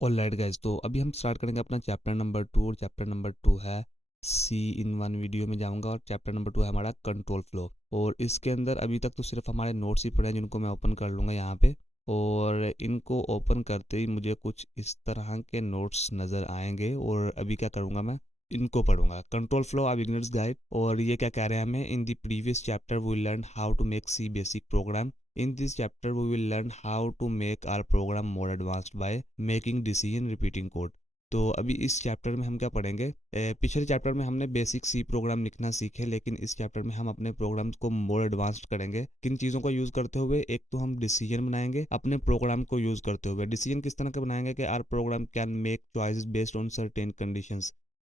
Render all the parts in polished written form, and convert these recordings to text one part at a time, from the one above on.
Alright guys, तो अभी हम स्टार्ट करेंगे अपना चैप्टर नंबर 2 और चैप्टर नंबर 2 है सी। इन वन वीडियो में जाऊंगा और चैप्टर नंबर 2 है हमारा कंट्रोल फ्लो। और इसके अंदर अभी तक तो सिर्फ हमारे नोट्स ही पड़े हैं जिनको मैं ओपन कर लूँगा यहाँ पे। और इनको ओपन करते ही मुझे कुछ इस तरह के नोट्स नज़र आएंगे और अभी क्या करूँगा, मैं इनको पढ़ूंगा। Control flow a beginners guide. और ये क्या कह रहे हैं हमें, in the previous chapter we learn how to make C basic program. In this chapter, we will learn how to make our program more advanced by making decision repeating code। तो अभी इस चैप्टर में हम क्या पढ़ेंगे, पिछले chapter में हमने बेसिक सी प्रोग्राम लिखना सीखे, लेकिन इस चैप्टर में हम अपने प्रोग्राम्स को मोर एडवांस्ड करेंगे। किन चीज़ों का यूज़ करते हुए, एक तो हम डिसीजन बनाएंगे अपने प्रोग्राम को यूज़ करते हुए। डिसीजन किस तरह के बनाएंगे कि our program can make choices based on certain conditions,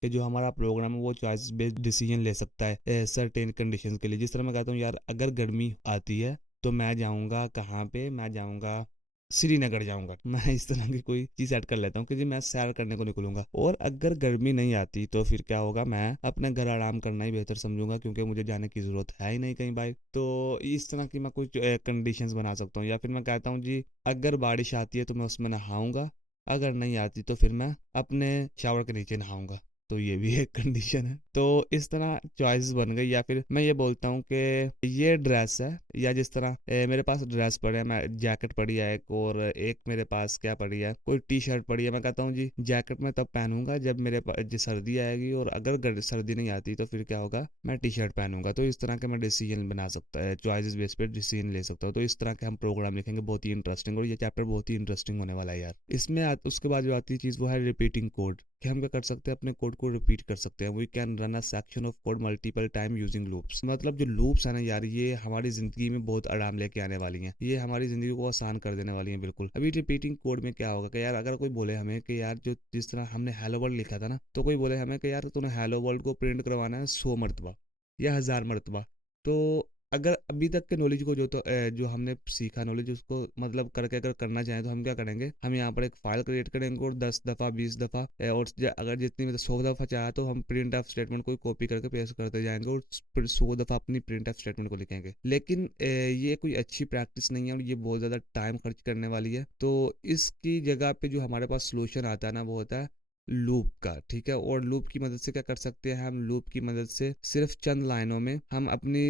कि जो हमारा प्रोग्राम है वो चॉइस बेस्ड डिसीजन ले सकता है सर्टेन कंडीशंस के लिए। जिस तरह मैं कहता हूँ यार, अगर गर्मी आती है तो मैं जाऊँगा कहाँ पे, मैं जाऊँगा श्रीनगर जाऊँगा। मैं इस तरह की कोई चीज़ ऐड कर लेता हूँ कि जी मैं सैर करने को निकलूँगा। और अगर गर्मी नहीं आती तो फिर क्या होगा, मैं अपने घर आराम करना ही बेहतर समझूंगा, क्योंकि मुझे जाने की ज़रूरत है ही नहीं कहीं बाहर। तो इस तरह की मैं कुछ कंडीशंस बना सकता हूँ। या फिर मैं कहता हूँ जी, अगर बारिश आती है तो मैं उसमें नहाऊंगा, अगर नहीं आती तो फिर मैं अपने शावर के नीचे नहाऊंगा। तो ये भी एक कंडीशन है। तो इस तरह चॉइस बन गई। या फिर मैं ये बोलता हूँ कि ये ड्रेस है, या जिस तरह मेरे पास ड्रेस पड़े है, मैं जैकेट पड़ी है एक, और एक मेरे पास क्या पड़ी है, कोई टी शर्ट पड़ी है। मैं कहता हूँ जी जैकेट मैं तब पहनूंगा जब मेरे पास जी सर्दी आएगी, और अगर सर्दी नहीं आती तो फिर क्या होगा, मैं टी शर्ट पहनूंगा। तो इस तरह के मैं डिसीजन बना सकता है, चॉइसेस बेस पे डिसीजन ले सकता हूँ। तो इस तरह के हम प्रोग्राम लिखेंगे, बहुत ही इंटरेस्टिंग। और ये चैप्टर बहुत ही इंटरेस्टिंग होने वाला है यार। इसमें उसके बाद जो आती है चीज़ वो है रिपीटिंग कोड, कि हम क्या कर सकते हैं, अपने कोड को रिपीट कर सकते हैं। We can run a section of code multiple time using loops. मतलब जो लूप्स है ना यार, ये हमारी जिंदगी में बहुत आराम लेके आने वाली हैं। ये हमारी जिंदगी को आसान कर देने वाली हैं बिल्कुल। अभी रिपीटिंग कोड में क्या होगा कि यार, अगर कोई बोले हमें कि यार जो जिस तरह हमने हेलो वर्ल्ड लिखा था ना, तो कोई बोले हमें कि यार तूने हेलो वर्ल्ड को प्रिंट करवाना है 100 मरतबा या 1000 मरतबा। तो अगर अभी तक के नॉलेज को जो हमने सीखा नॉलेज, उसको मतलब करके अगर करना चाहें तो हम क्या करेंगे, हम यहाँ पर एक फाइल क्रिएट करेंगे और 10 दफ़ा 20 दफ़ा और अगर जितनी मतलब 100 दफ़ा चाहे तो हम प्रिंट ऑफ स्टेटमेंट को कॉपी करके पेस्ट करते जाएंगे और 100 दफ़ा अपनी प्रिंट ऑफ स्टेटमेंट को लिखेंगे। लेकिन ये कोई अच्छी प्रैक्टिस नहीं है और ये बहुत ज़्यादा टाइम खर्च करने वाली है। तो इसकी जगह पे जो हमारे पास सोल्यूशन आता है ना, वो होता है लूप का। ठीक है, और लूप की मदद से क्या कर सकते हैं, हम लूप की मदद से सिर्फ चंद लाइनों में हम अपनी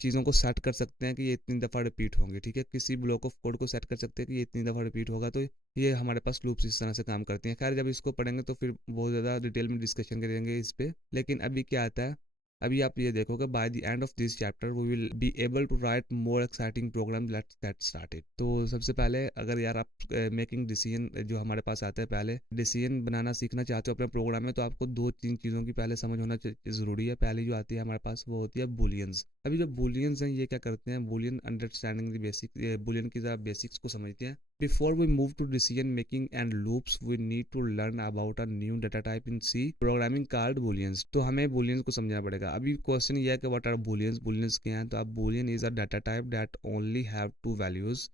चीज़ों को सेट कर सकते हैं कि ये इतनी दफ़ा रिपीट होंगी। ठीक है, किसी ब्लॉक ऑफ कोड को सेट कर सकते हैं कि ये इतनी दफ़ा रिपीट होगा। तो ये हमारे पास लूप्स इस तरह से काम करती हैं। खैर, जब इसको पढ़ेंगे तो फिर बहुत ज़्यादा डिटेल में डिस्कशन करेंगे इस पे। लेकिन अभी क्या आता है, अभी आप ये देखोगे, by the end of this chapter we will be able to write more exciting program. Let's get started. तो सबसे पहले, अगर यार आप मेकिंग डिसीजन जो हमारे पास आता है, पहले डिसीजन बनाना सीखना चाहते हो अपने प्रोग्राम में, तो आपको दो तीन चीज़ों की पहले समझ होना ज़रूरी है। पहली जो आती है हमारे पास वो होती है बुलियंस। अभी जो बुलियंस हैं ये क्या करते हैं, Boolean understanding the basic, Boolean की ज़रा बेसिक्स को समझते हैं। Before we move to decision making and loops, we need to learn about a new data type in C programming called booleans। तो हमें booleans को समझना पड़ेगा। अभी क्वेश्चन ये है कि what are booleans, booleans क्या हैं। तो आप boolean is a data type that only have two values,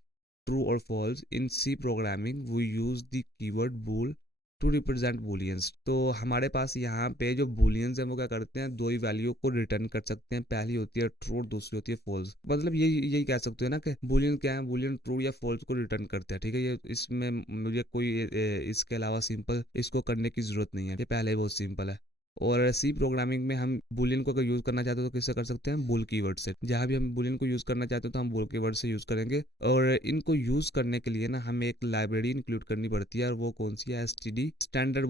true or false। in C programming we use the keyword bool to represent booleans. तो हमारे पास यहाँ पे जो बूलियंस हैं वो क्या करते हैं, दो ही वैल्यू को रिटर्न कर सकते हैं। पहली होती है ट्रू और दूसरी होती है फॉल्स। मतलब यही कह सकते हो ना कि बूलियन क्या है, बूलियन ट्रू या फॉल्स को रिटर्न करते हैं। ठीक है, ये इसमें मुझे कोई इसके अलावा सिंपल इसको करने की जरूरत नहीं है, ये पहले ही बहुत सिंपल है। और सी प्रोग्रामिंग में हम बुलियन को अगर यूज़ करना चाहते हो तो किससे कर सकते हैं, बुल कीवर्ड से। जहाँ भी हम बुलियन को यूज़ करना चाहते हो तो हम बुल कीवर्ड से यूज़ करेंगे। और इनको यूज़ करने के लिए ना हमें एक लाइब्रेरी इंक्लूड करनी पड़ती है, और वो कौन सी है, STD standard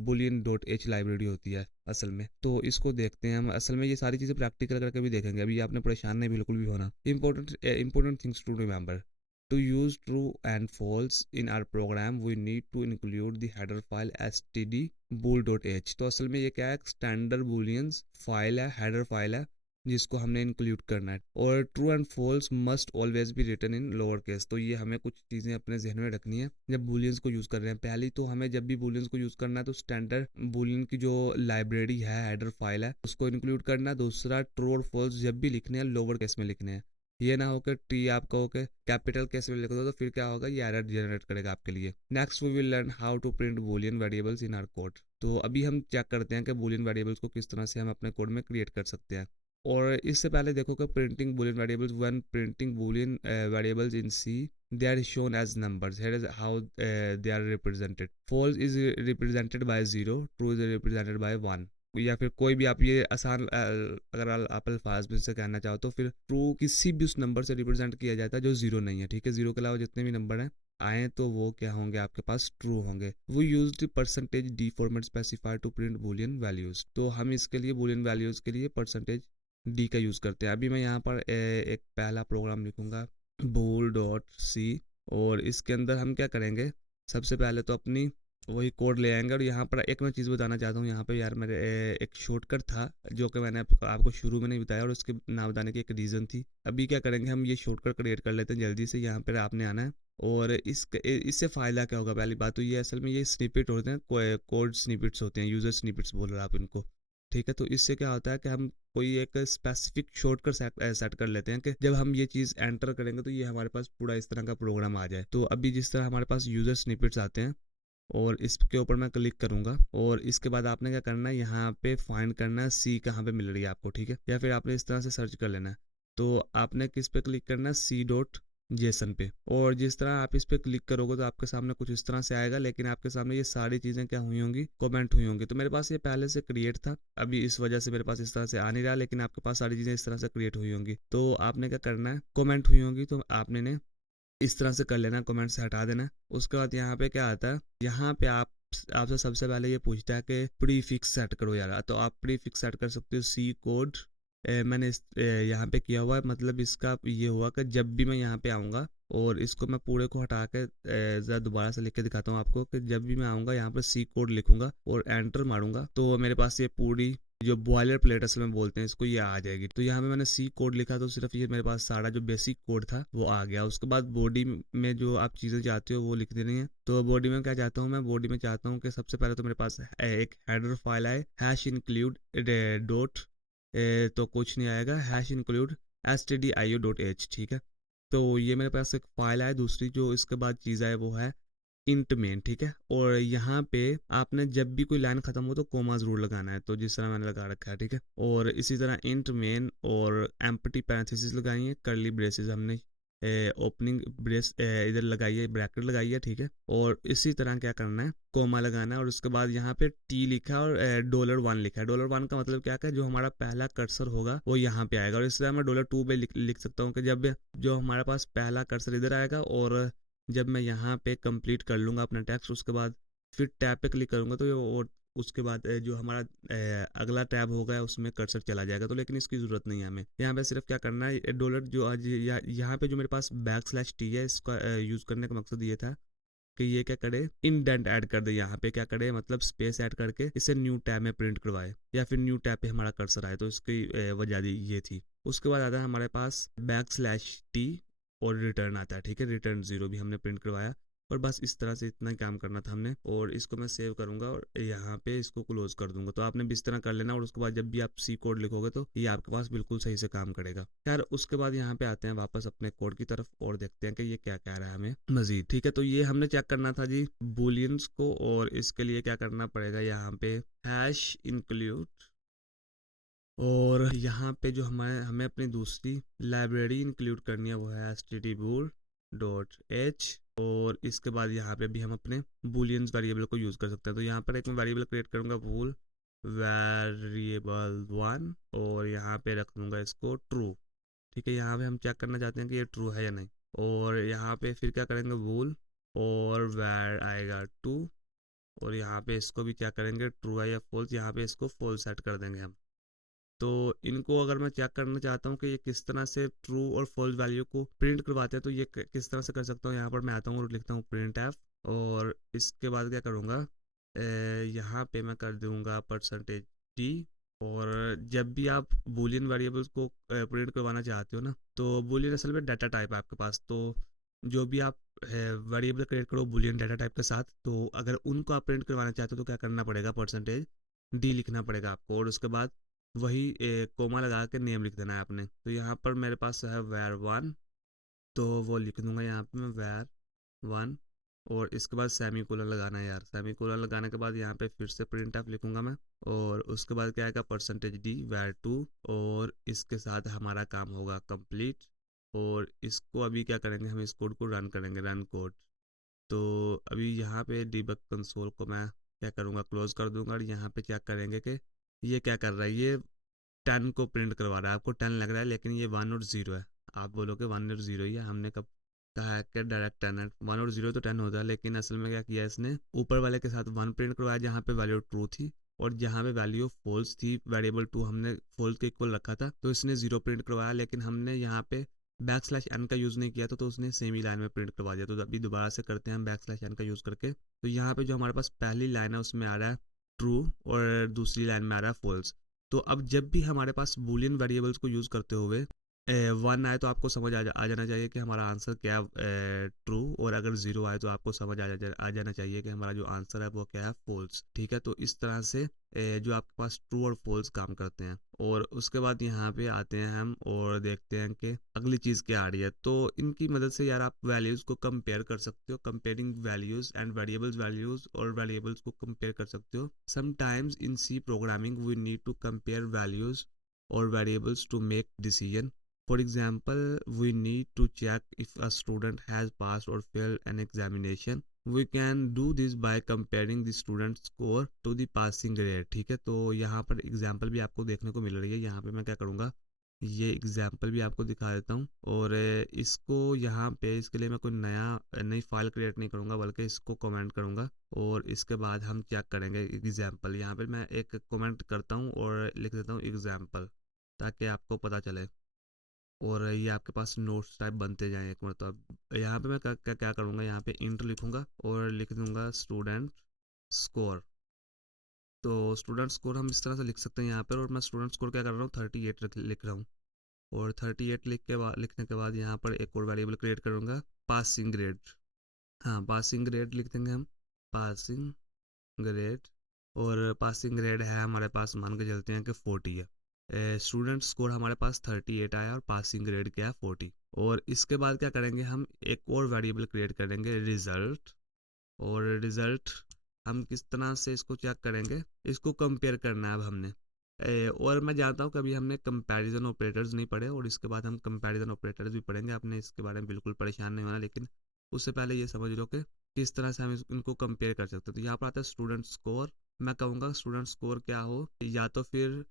Boolean dot H library होती है असल में। तो इसको देखते हैं हम। असल में ये सारी चीज़ें प्रैक्टिकल करके भी देखेंगे, अभी आपने परेशान नहीं बिल्कुल भी होना। Important things to remember. To use true and false in our program, we need to include the header file stdbool.h। तो असल में ये क्या है, स्टैंडर्ड बूलियंस फाइल है, हेडर फाइल है, जिसको हमने इंक्लूड करना है। और true and false must always be written in lower case. तो ये हमें कुछ चीज़ें अपने जहन में रखनी है जब बूलियंस को यूज़ कर रहे हैं। पहली तो हमें जब भी बूलियंस को यूज़ करना है तो स्टैंडर्ड बूलियन की जो लाइब्रेरी है, हेडर फाइल है, उसको इंक्लूड करना है। दूसरा, ट्रू और फॉल्स जब भी लिखने हैं लोअर केस में लिखने हैं। ये ना हो कि टी आप कहो कि कैपिटल केस में लिख दो, तो फिर क्या होगा, ये एरर जनरेट करेगा आपके लिए। Next we will learn how to print boolean variables in our code. तो अभी हम चेक करते हैं कि बूलियन वेरिएबल्स को किस तरह से हम अपने कोड में क्रिएट कर सकते हैं। और इससे पहले देखो कि printing boolean variables, when printing boolean variables in C, they are shown as numbers. Here is how they are represented. False is represented by 0, true is represented by 1. या फिर कोई भी आप ये आसान अगर आप अल्फाज में से कहना चाहो तो फिर ट्रू किसी भी उस नंबर से रिप्रेजेंट किया जाता है जो जीरो नहीं है, ठीक है। जीरो के अलावा जितने भी नंबर हैं आए तो वो क्या होंगे, आपके पास ट्रू होंगे। वो used percentage D format specifier to print boolean values. तो हम इसके लिए बूलियन वैल्यूज के लिए परसेंटेज डी का यूज़ करते हैं। अभी मैं यहाँ पर एक पहला प्रोग्राम लिखूँगा bool.c, और इसके अंदर हम क्या करेंगे, सबसे पहले तो अपनी वही कोड ले आएंगे। और यहाँ पर एक मैं चीज़ बताना चाहता हूँ, यहाँ पे यार मेरे एक शॉर्टकट था जो कि मैंने आपको शुरू में नहीं बताया, और उसके ना बताने की एक रीज़न थी। अभी क्या करेंगे, हम ये शॉर्टकट क्रिएट कर लेते हैं जल्दी से। यहाँ पर आपने आना है, और इससे फ़ायदा क्या होगा, पहली बात तो ये असल में ये स्निपेट होते हैं, कोड स्निपेट्स होते हैं, यूज़र स्निपेट्स बोल रहे हैं आप इनको, ठीक है। तो इससे क्या होता है कि हम कोई एक स्पेसिफिक शॉर्टकट सेट कर लेते हैं कि जब हम ये चीज़ एंटर करेंगे तो ये हमारे पास पूरा इस तरह का प्रोग्राम आ जाए। तो अभी जिस तरह हमारे पास यूज़र स्निपेट्स आते हैं, और इसके ऊपर मैं क्लिक करूंगा, और इसके बाद आपने क्या करना है, यहाँ पे फाइंड करना है सी कहाँ पे मिल रही है आपको, ठीक है। या फिर आपने इस तरह से सर्च कर लेना है। तो आपने किस पे क्लिक करना है, सी डॉट जेसन पे। और जिस तरह आप इस पे क्लिक करोगे तो आपके सामने कुछ इस तरह से आएगा, लेकिन आपके सामने ये सारी चीज़ें क्या हुई होंगी, कमेंट हुई होंगी। तो मेरे पास ये पहले से क्रिएट था, अभी इस वजह से मेरे पास इस तरह से आ नहीं रहा, लेकिन आपके पास सारी चीज़ें इस तरह से क्रिएट हुई होंगी। तो आपने क्या करना है, कमेंट हुई होंगी तो आपने ने इस तरह से कर लेना, कमेंट से हटा देना। उसके बाद यहाँ पे क्या आता है, यहाँ पे आपसे सबसे पहले ये पूछता है कि प्री फिक्स सेट करो यार। तो आप प्री फिक्स सेट कर सकते हो सी कोड। मैंने यहाँ पे किया हुआ है, मतलब इसका ये हुआ कि जब भी मैं यहाँ पे आऊँगा, और इसको मैं पूरे को हटा के ज़रा दोबारा से लिख के दिखाता हूँ आपको, कि जब भी मैं आऊँगा यहाँ पर सी कोड लिखूँगा और एंटर मारूंगा तो मेरे पास ये पूरी जो बॉयलर प्लेट असल में बोलते हैं इसको, ये आ जाएगी। तो यहाँ पे मैंने सी कोड लिखा तो सिर्फ ये मेरे पास सारा जो बेसिक कोड था वो आ गया। उसके बाद बॉडी में जो आप चीज़ें चाहते हो वो लिख देनी है। तो बॉडी में क्या चाहता हूँ मैं, बॉडी में चाहता हूँ कि सबसे पहले तो मेरे पास एक हेडर फाइल आए, हैश इंक्लूड डॉट, तो कुछ नहीं आएगा, हैश इंक्लूड stdio.h, ठीक है। तो ये मेरे पास एक फाइल है। दूसरी जो इसके बाद चीज़ है वो है इंट मेन, ठीक है। और यहाँ पे आपने जब भी कोई लाइन खत्म हो तो कोमा जरूर लगाना है, तो जिस तरह मैंने लगा रखा है, ठीक है। और इसी तरह इंट मेन और एम्प्टी पैरेंथेसिस लगाई है, करली ब्रेसेस हमने ओपनिंग ब्रेस इधर लगाई है, ब्रैकेट लगाई है, ठीक है। और इसी तरह क्या करना है, कोमा लगाना है, और उसके बाद यहाँ पे टी लिखा और $1 लिखा है। $1 का मतलब क्या है, जो हमारा पहला कर्सर होगा वो यहाँ पे आएगा। और इस तरह मैं $2 पे लिख सकता हूँ कि जब जो हमारे पास पहला कर्सर इधर आएगा, और जब मैं यहाँ पे कंप्लीट कर लूँगा अपना टेक्स्ट, उसके बाद फिर टैब पे क्लिक करूँगा तो ये, और उसके बाद जो हमारा अगला टैब होगा उसमें कर्सर चला जाएगा। तो लेकिन इसकी ज़रूरत नहीं है हमें, यहाँ पे सिर्फ क्या करना है, डॉलर जो आज यहाँ पे जो मेरे पास \t है, इसका यूज़ करने का मकसद ये था कि ये क्या करे, इंडेंट ऐड कर दे। यहाँ पे क्या करे, मतलब स्पेस ऐड करके इसे न्यू टैब में प्रिंट करवाए, या फिर न्यू टैब पे हमारा कर्सर आए। तो इसकी वजह ये थी। उसके बाद आता है हमारे पास \t और रिटर्न आता है, ठीक है। रिटर्न 0 भी हमने प्रिंट करवाया। और बस इस तरह से इतना काम करना था हमने। और इसको मैं सेव करूंगा और यहाँ पे इसको क्लोज कर दूंगा। तो आपने भी इस तरह कर लेना, और उसके बाद जब भी आप सी कोड लिखोगे तो ये आपके पास बिल्कुल सही से काम करेगा। यार उसके बाद यहाँ पे आते हैं वापस अपने कोड की तरफ और देखते हैं कि ये क्या कह रहा है हमें मजीद, ठीक है। तो ये हमने चेक करना था जी बूलियंस को, और इसके लिए क्या करना पड़ेगा, यहाँ पे हैश इंक्लूड, और यहाँ पे जो हमें अपनी दूसरी लाइब्रेरी इंक्लूड करनी है वो है stdbool.h। और इसके बाद यहाँ पे भी हम अपने बूलियंस वेरिएबल को यूज़ कर सकते हैं। तो यहाँ पर एक मैं वेरिएबल क्रिएट करूँगा, bool वेरिएबल 1, और यहाँ पे रख दूँगा इसको ट्रू, ठीक है। यहाँ पे हम चेक करना चाहते हैं कि ये ट्रू है या नहीं। और यहाँ पे फिर क्या करेंगे, bool और वैर आएगा 2, और यहाँ पे इसको भी क्या करेंगे, ट्रू है या फॉल्स, यहाँ पे इसको फॉल्स सेट कर देंगे हम। तो इनको अगर मैं चेक करना चाहता हूँ कि ये किस तरह से ट्रू और फॉल्स वैल्यू को प्रिंट करवाते हैं, तो ये किस तरह से कर सकता हूँ। यहाँ पर मैं आता हूँ और लिखता हूँ प्रिंट एफ, और इसके बाद क्या करूँगा, यहाँ पे मैं कर दूँगा %d। और जब भी आप बूलियन वेरिएबल्स को प्रिंट करवाना चाहते हो ना, तो बूलियन असल में डाटा टाइप है आपके पास। तो जो भी आप वेरिएबल क्रिएट करो बूलियन डाटा टाइप के साथ, तो अगर उनको आप प्रिंट करवाना चाहते हो तो क्या करना पड़ेगा, %d लिखना पड़ेगा आपको, और उसके बाद वही कोमा लगा के नेम लिख देना है आपने। तो यहाँ पर मेरे पास है var1, तो वो लिख दूंगा यहाँ पे मैं var1, और इसके बाद सेमी कोलन लगाना है यार। सेमी कोलन लगाने के बाद यहाँ पे फिर से प्रिंट एफ लिखूंगा मैं, और उसके बाद क्या आएगा परसेंटेज डी वैर टू, और इसके साथ हमारा काम होगा कंप्लीट। और इसको अभी क्या करेंगे, हम इस कोड को रन करेंगे, रन कोड। तो अभी यहाँ पे डिबग कंसोल को मैं क्या करूँगा, क्लोज कर दूंगा। और यहाँ पे क्या करेंगे कि ये क्या कर रहा है, ये 10 को प्रिंट करवा रहा है, आपको 10 लग रहा है लेकिन ये 1 और 0 है। आप बोलोगे 1 और 0 ही है, हमने कब कहा है कि डायरेक्ट 10 है, 1 और 0 तो 10 होता है, लेकिन असल में क्या किया इसने, ऊपर वाले के साथ 1 प्रिंट करवाया जहाँ पे वैल्यू ट्रू थी, और जहाँ पे वैल्यू फॉल्स थी, वेरिएबल 2 हमने फॉल्स के इक्वल रखा था, तो इसने 0 प्रिंट करवाया। लेकिन हमने यहाँ पे बैक स्लैश एन का यूज़ नहीं किया था, तो उसने सेम ही लाइन में प्रिंट करवा दिया। तो अभी दोबारा से करते हैं हम बैक स्लैश एन का यूज़ करके। तो यहाँ पे जो हमारे पास पहली लाइन है उसमें आ रहा है ट्रू, और दूसरी लाइन में आ रहा है फॉल्स। तो अब जब भी हमारे पास बूलियन वेरिएबल्स को यूज़ करते हुए 1 आए तो आपको समझ आ जाना चाहिए कि हमारा आंसर क्या है, ट्रू। और अगर 0 आए तो आपको समझ आ जाना चाहिए कि हमारा जो आंसर है वो क्या है, फॉल्स। ठीक है, तो इस तरह से जो आपके पास ट्रू और फॉल्स काम करते हैं। और उसके बाद यहाँ पे आते हैं हम और देखते हैं कि अगली चीज़ क्या आ रही है। तो इनकी मदद से यार आप वैल्यूज़ को कंपेयर कर सकते हो, comparing values and variables, values और वेरिएबल्स को कंपेयर कर सकते हो। Sometimes in C programming we need to compare values or variables to make decision. For example, we need to check if a student has passed or failed an examination. We can do this by comparing the student's score to the passing grade. ठीक है, तो यहाँ पर example भी आपको देखने को मिल रही है। यहाँ पे मैं क्या करूँगा, ये एग्जाम्पल भी आपको दिखा देता हूँ। और इसको यहाँ पे इसके लिए मैं कोई नई फाइल क्रिएट नहीं करूँगा, बल्कि इसको कमेंट करूँगा। और इसके बाद हम चेक करेंगे एग्जाम्पल। यहाँ पे मैं एक कमेंट करता हूँ और लिख देता हूँ एग्जाम्पल, ताकि आपको पता चले और ये आपके पास नोट्स टाइप बनते जाएं एक मतलब। यहाँ पे मैं क्या करूँगा, यहाँ पे इंट लिखूँगा और लिख दूँगा स्टूडेंट स्कोर। तो स्टूडेंट स्कोर हम इस तरह से लिख सकते हैं यहाँ पर। और मैं स्टूडेंट स्कोर क्या कर रहा हूँ, 38 लिख रहा हूँ। और 38 लिखने के बाद यहाँ पर एक और वेरिएबल क्रिएट करूँगा, पासिंग ग्रेड। हाँ, पासिंग ग्रेड लिख देंगे हम, पासिंग ग्रेड। और पासिंग ग्रेड है हमारे पास, मान के चलते हैं कि 40 है। स्टूडेंट स्कोर हमारे पास 38 आया और पासिंग ग्रेड क्या है, 40। और इसके बाद क्या करेंगे, हम एक और वेरिएबल क्रिएट करेंगे, रिजल्ट। और रिजल्ट हम किस तरह से इसको चेक करेंगे, इसको कंपेयर करना है अब हमने। और मैं जानता हूँ कि अभी हमने कंपैरिजन ऑपरेटर्स नहीं पढ़े, और इसके बाद हम कंपैरिजन ऑपरेटर्स भी पढ़ेंगे। आपने इसके बारे में बिल्कुल परेशान नहीं होना, लेकिन उससे पहले ये समझ लो कि किस तरह से हम इनको कंपेयर कर सकते हैं। तो यहाँ पर आता है स्टूडेंट स्कोर। मैं कहूँगा स्टूडेंट स्कोर क्या हो, या तो फिर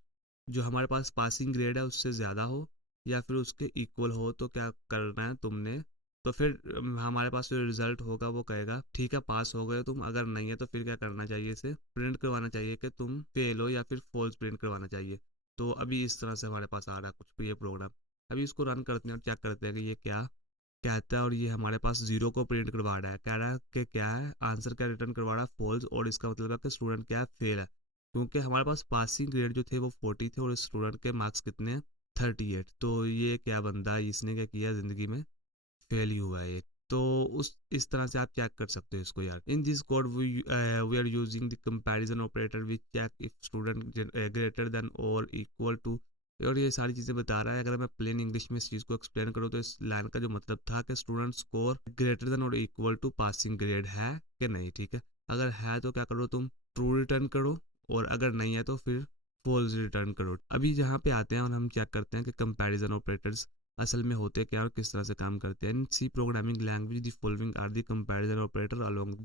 जो हमारे पास पासिंग ग्रेड है उससे ज़्यादा हो, या फिर उसके इक्वल हो। तो क्या करना है तुमने, तो फिर हमारे पास जो रिजल्ट होगा वो कहेगा ठीक है पास हो गए तुम। अगर नहीं है तो फिर क्या करना चाहिए, इसे प्रिंट करवाना चाहिए कि तुम फेल हो, या फिर फॉल्स प्रिंट करवाना चाहिए। तो अभी इस तरह से हमारे पास आ रहा है कुछ ये प्रोग्राम। अभी इसको रन करते हैं और चेक करते हैं कि ये क्या कहता है। और ये हमारे पास 0 को प्रिंट करवा रहा है, कह रहा है कि क्या है आंसर, क्या रिटर्न करवा रहा है, फॉल्स। और इसका मतलब है कि स्टूडेंट क्या है, फेल है। क्योंकि हमारे पास पासिंग ग्रेड जो थे वो 40 थे और स्टूडेंट के मार्क्स कितने हैं, 38। तो ये क्या बंदा है, इसने क्या किया ज़िंदगी में, फेल ही हुआ है। तो उस इस तरह से आप चेक कर सकते हो इसको यार। In this code we are using the comparison operator which check if student greater than और इक्वल टू। और ये सारी चीज़ें बता रहा है। अगर मैं प्लेन इंग्लिश में इस चीज़ को एक्सप्लेन करूँ तो इस लाइन का जो मतलब था कि स्टूडेंट स्कोर ग्रेटर देन और इक्वल टू पासिंग ग्रेड है कि नहीं। ठीक है, अगर है तो क्या करो, तुम ट्रू रिटर्न करो, और अगर नहीं है तो फिर फॉल्स रिटर्न करो। अभी जहाँ पे आते हैं और हम चेक करते हैं कि कंपैरिजन ऑपरेटर्स असल में होते क्या और किस तरह से काम करते हैं। In C programming language the following are the comparison operator along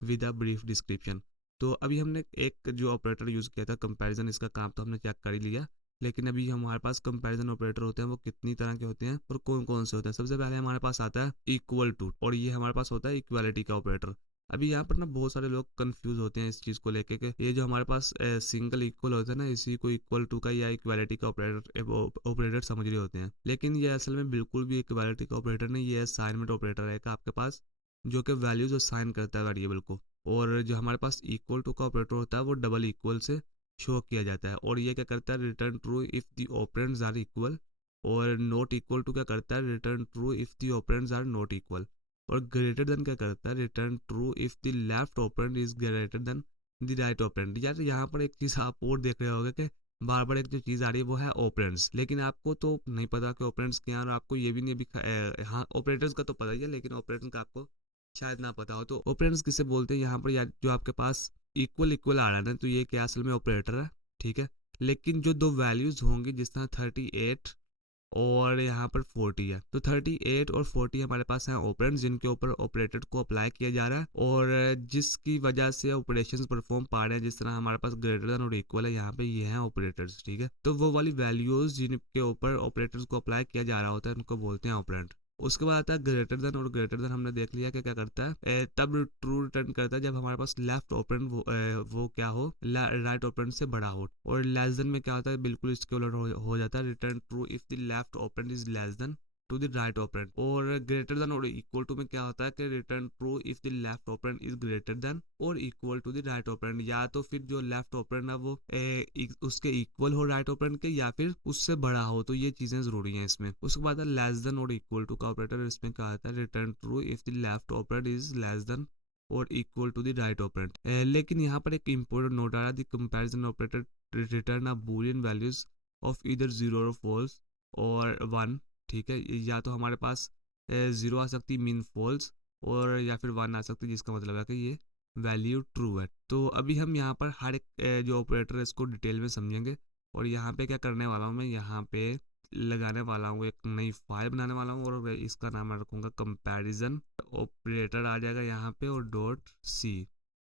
with a brief description. तो अभी हमने एक जो ऑपरेटर यूज़ किया था कंपैरिजन, इसका काम तो हमने चेक कर ही लिया। लेकिन अभी हमारे पास कंपैरिजन ऑपरेटर होते हैं, वो कितनी तरह के होते हैं और कौन कौन से होते हैं। सबसे पहले हमारे पास आता है इक्वल टू, और ये हमारे पास होता है इक्वालिटी का ऑपरेटर। अभी यहाँ पर ना बहुत सारे लोग कंफ्यूज होते हैं इस चीज़ को लेके कि ये जो हमारे पास सिंगल इक्वल होता है ना, इसी को इक्वल टू का या इक्वालिटी का ऑपरेटर समझ रहे होते हैं। लेकिन ये असल में बिल्कुल भी इक्वालिटी का ऑपरेटर नहीं, ये असाइनमेंट ऑपरेटर है का आपके पास, जो कि वैल्यूज असाइन करता है वेरिएबल को। और जो हमारे पास इक्वल टू का ऑपरेटर होता है वो डबल इक्वल से शो किया जाता है। और ये क्या करता है, return true if the operands are equal. और नॉट इक्वल टू क्या करता है, return true if the operands are not equal. और ग्रेटर देन क्या करता है, return true if the left operand is greater than the right operand. यार यहाँ पर एक चीज़ आप और देख रहे होगे कि बार बार एक जो चीज़ आ रही है वो है ऑपरेंड्स, लेकिन आपको तो नहीं पता कि ऑपरेंड्स क्या है। और आपको ये भी नहीं अभी हाँ ऑपरेटर्स का तो पता ही है, लेकिन ऑपरेंड्स का आपको शायद ना पता हो तो ऑपरेंड्स किसे बोलते हैं यहाँ पर, या जो आपके पास इक्वल इक्वल आ रहा है ना, तो ये क्या असल में ऑपरेटर है, ठीक है। लेकिन जो दो वैल्यूज होंगी जिस तरह 38 और यहाँ पर 40 है, तो 38 और 40 हमारे पास हैं ऑपरेंड जिनके ऊपर ऑपरेटर को अप्लाई किया जा रहा है और जिसकी वजह से ऑपरेशंस परफॉर्म पा रहे हैं। जिस तरह हमारे पास ग्रेटर देन और इक्वल है, यहाँ पे ये हैं ऑपरेटर्स, ठीक है। तो वो वाली वैल्यूज जिनके ऊपर ऑपरेटर्स को अप्लाई किया जा रहा होता है उनको बोलते हैं ऑपरेंड। उसके बाद आता है ग्रेटर देन, और ग्रेटर देन हमने देख लिया कि क्या करता है, तब ट्रू रिटर्न करता है जब हमारे पास लेफ्ट ऑपरेंड वो क्या हो, राइट ऑपरेंड से बड़ा हो। और लेस देन में क्या होता है, बिल्कुल इसके उलट हो जाता है, return true if the left operand is less than to the right operand. और ग्रेटर देन और इक्वल टू में क्या होता है कि return true if the left operand is greater than और equal to the right operand, या तो फिर जो लेफ्ट ऑपरेंड है वो उसके इक्वल हो राइट ऑपरेंड के, या फिर उससे बड़ा हो। तो ये चीजें जरूरी हैं इसमें। उसके बाद लेस देन और इक्वल टू का ऑपरेटर, इसमें क्या आता है, return true if the left operand is less than और equal to the right operand. लेकिन यहाँ पर एक इंपॉर्टेंट नोट आ रहा है, the comparison operator return a boolean values of either zero और फॉल्स और वन, ठीक है। या तो हमारे पास जीरो आ सकती मीन फॉल्स, और या फिर वन आ सकती जिसका मतलब है कि ये वैल्यू ट्रू है। तो अभी हम यहाँ पर हर एक जो ऑपरेटर है इसको डिटेल में समझेंगे। और यहाँ पे क्या करने वाला हूँ, मैं यहाँ पे लगाने वाला हूँ एक नई फाइल बनाने वाला हूँ और इसका नाम मैं रखूँगा कंपैरिजन ऑपरेटर आ जाएगा यहाँ पे, और dot C,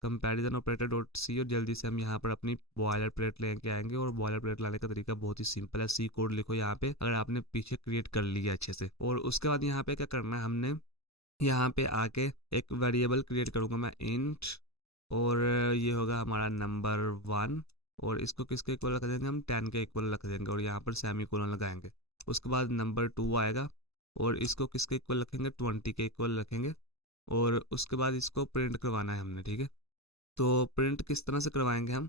comparison operator dot C. और जल्दी से हम यहाँ पर अपनी बॉयलर प्लेट लेके आएंगे। और बॉयलर प्लेट लाने का तरीका बहुत ही सिंपल है, सी कोड लिखो यहाँ पे अगर आपने पीछे क्रिएट कर लिया अच्छे से। और उसके बाद यहाँ पे क्या करना है, हमने यहाँ पे आके एक वेरिएबल क्रिएट करूँगा मैं, इंट, और ये होगा हमारा नंबर 1, और इसको किसके इक्वल रख देंगे हम, 10 के इक्वल रख देंगे, और यहाँ पर सेमी कोलन लगाएंगे। उसके बाद नंबर 2 आएगा, और इसको किसके इक्वल रखेंगे, 20 के इक्वल रखेंगे। और उसके बाद इसको प्रिंट करवाना है हमने, ठीक है। तो प्रिंट किस तरह से करवाएंगे हम,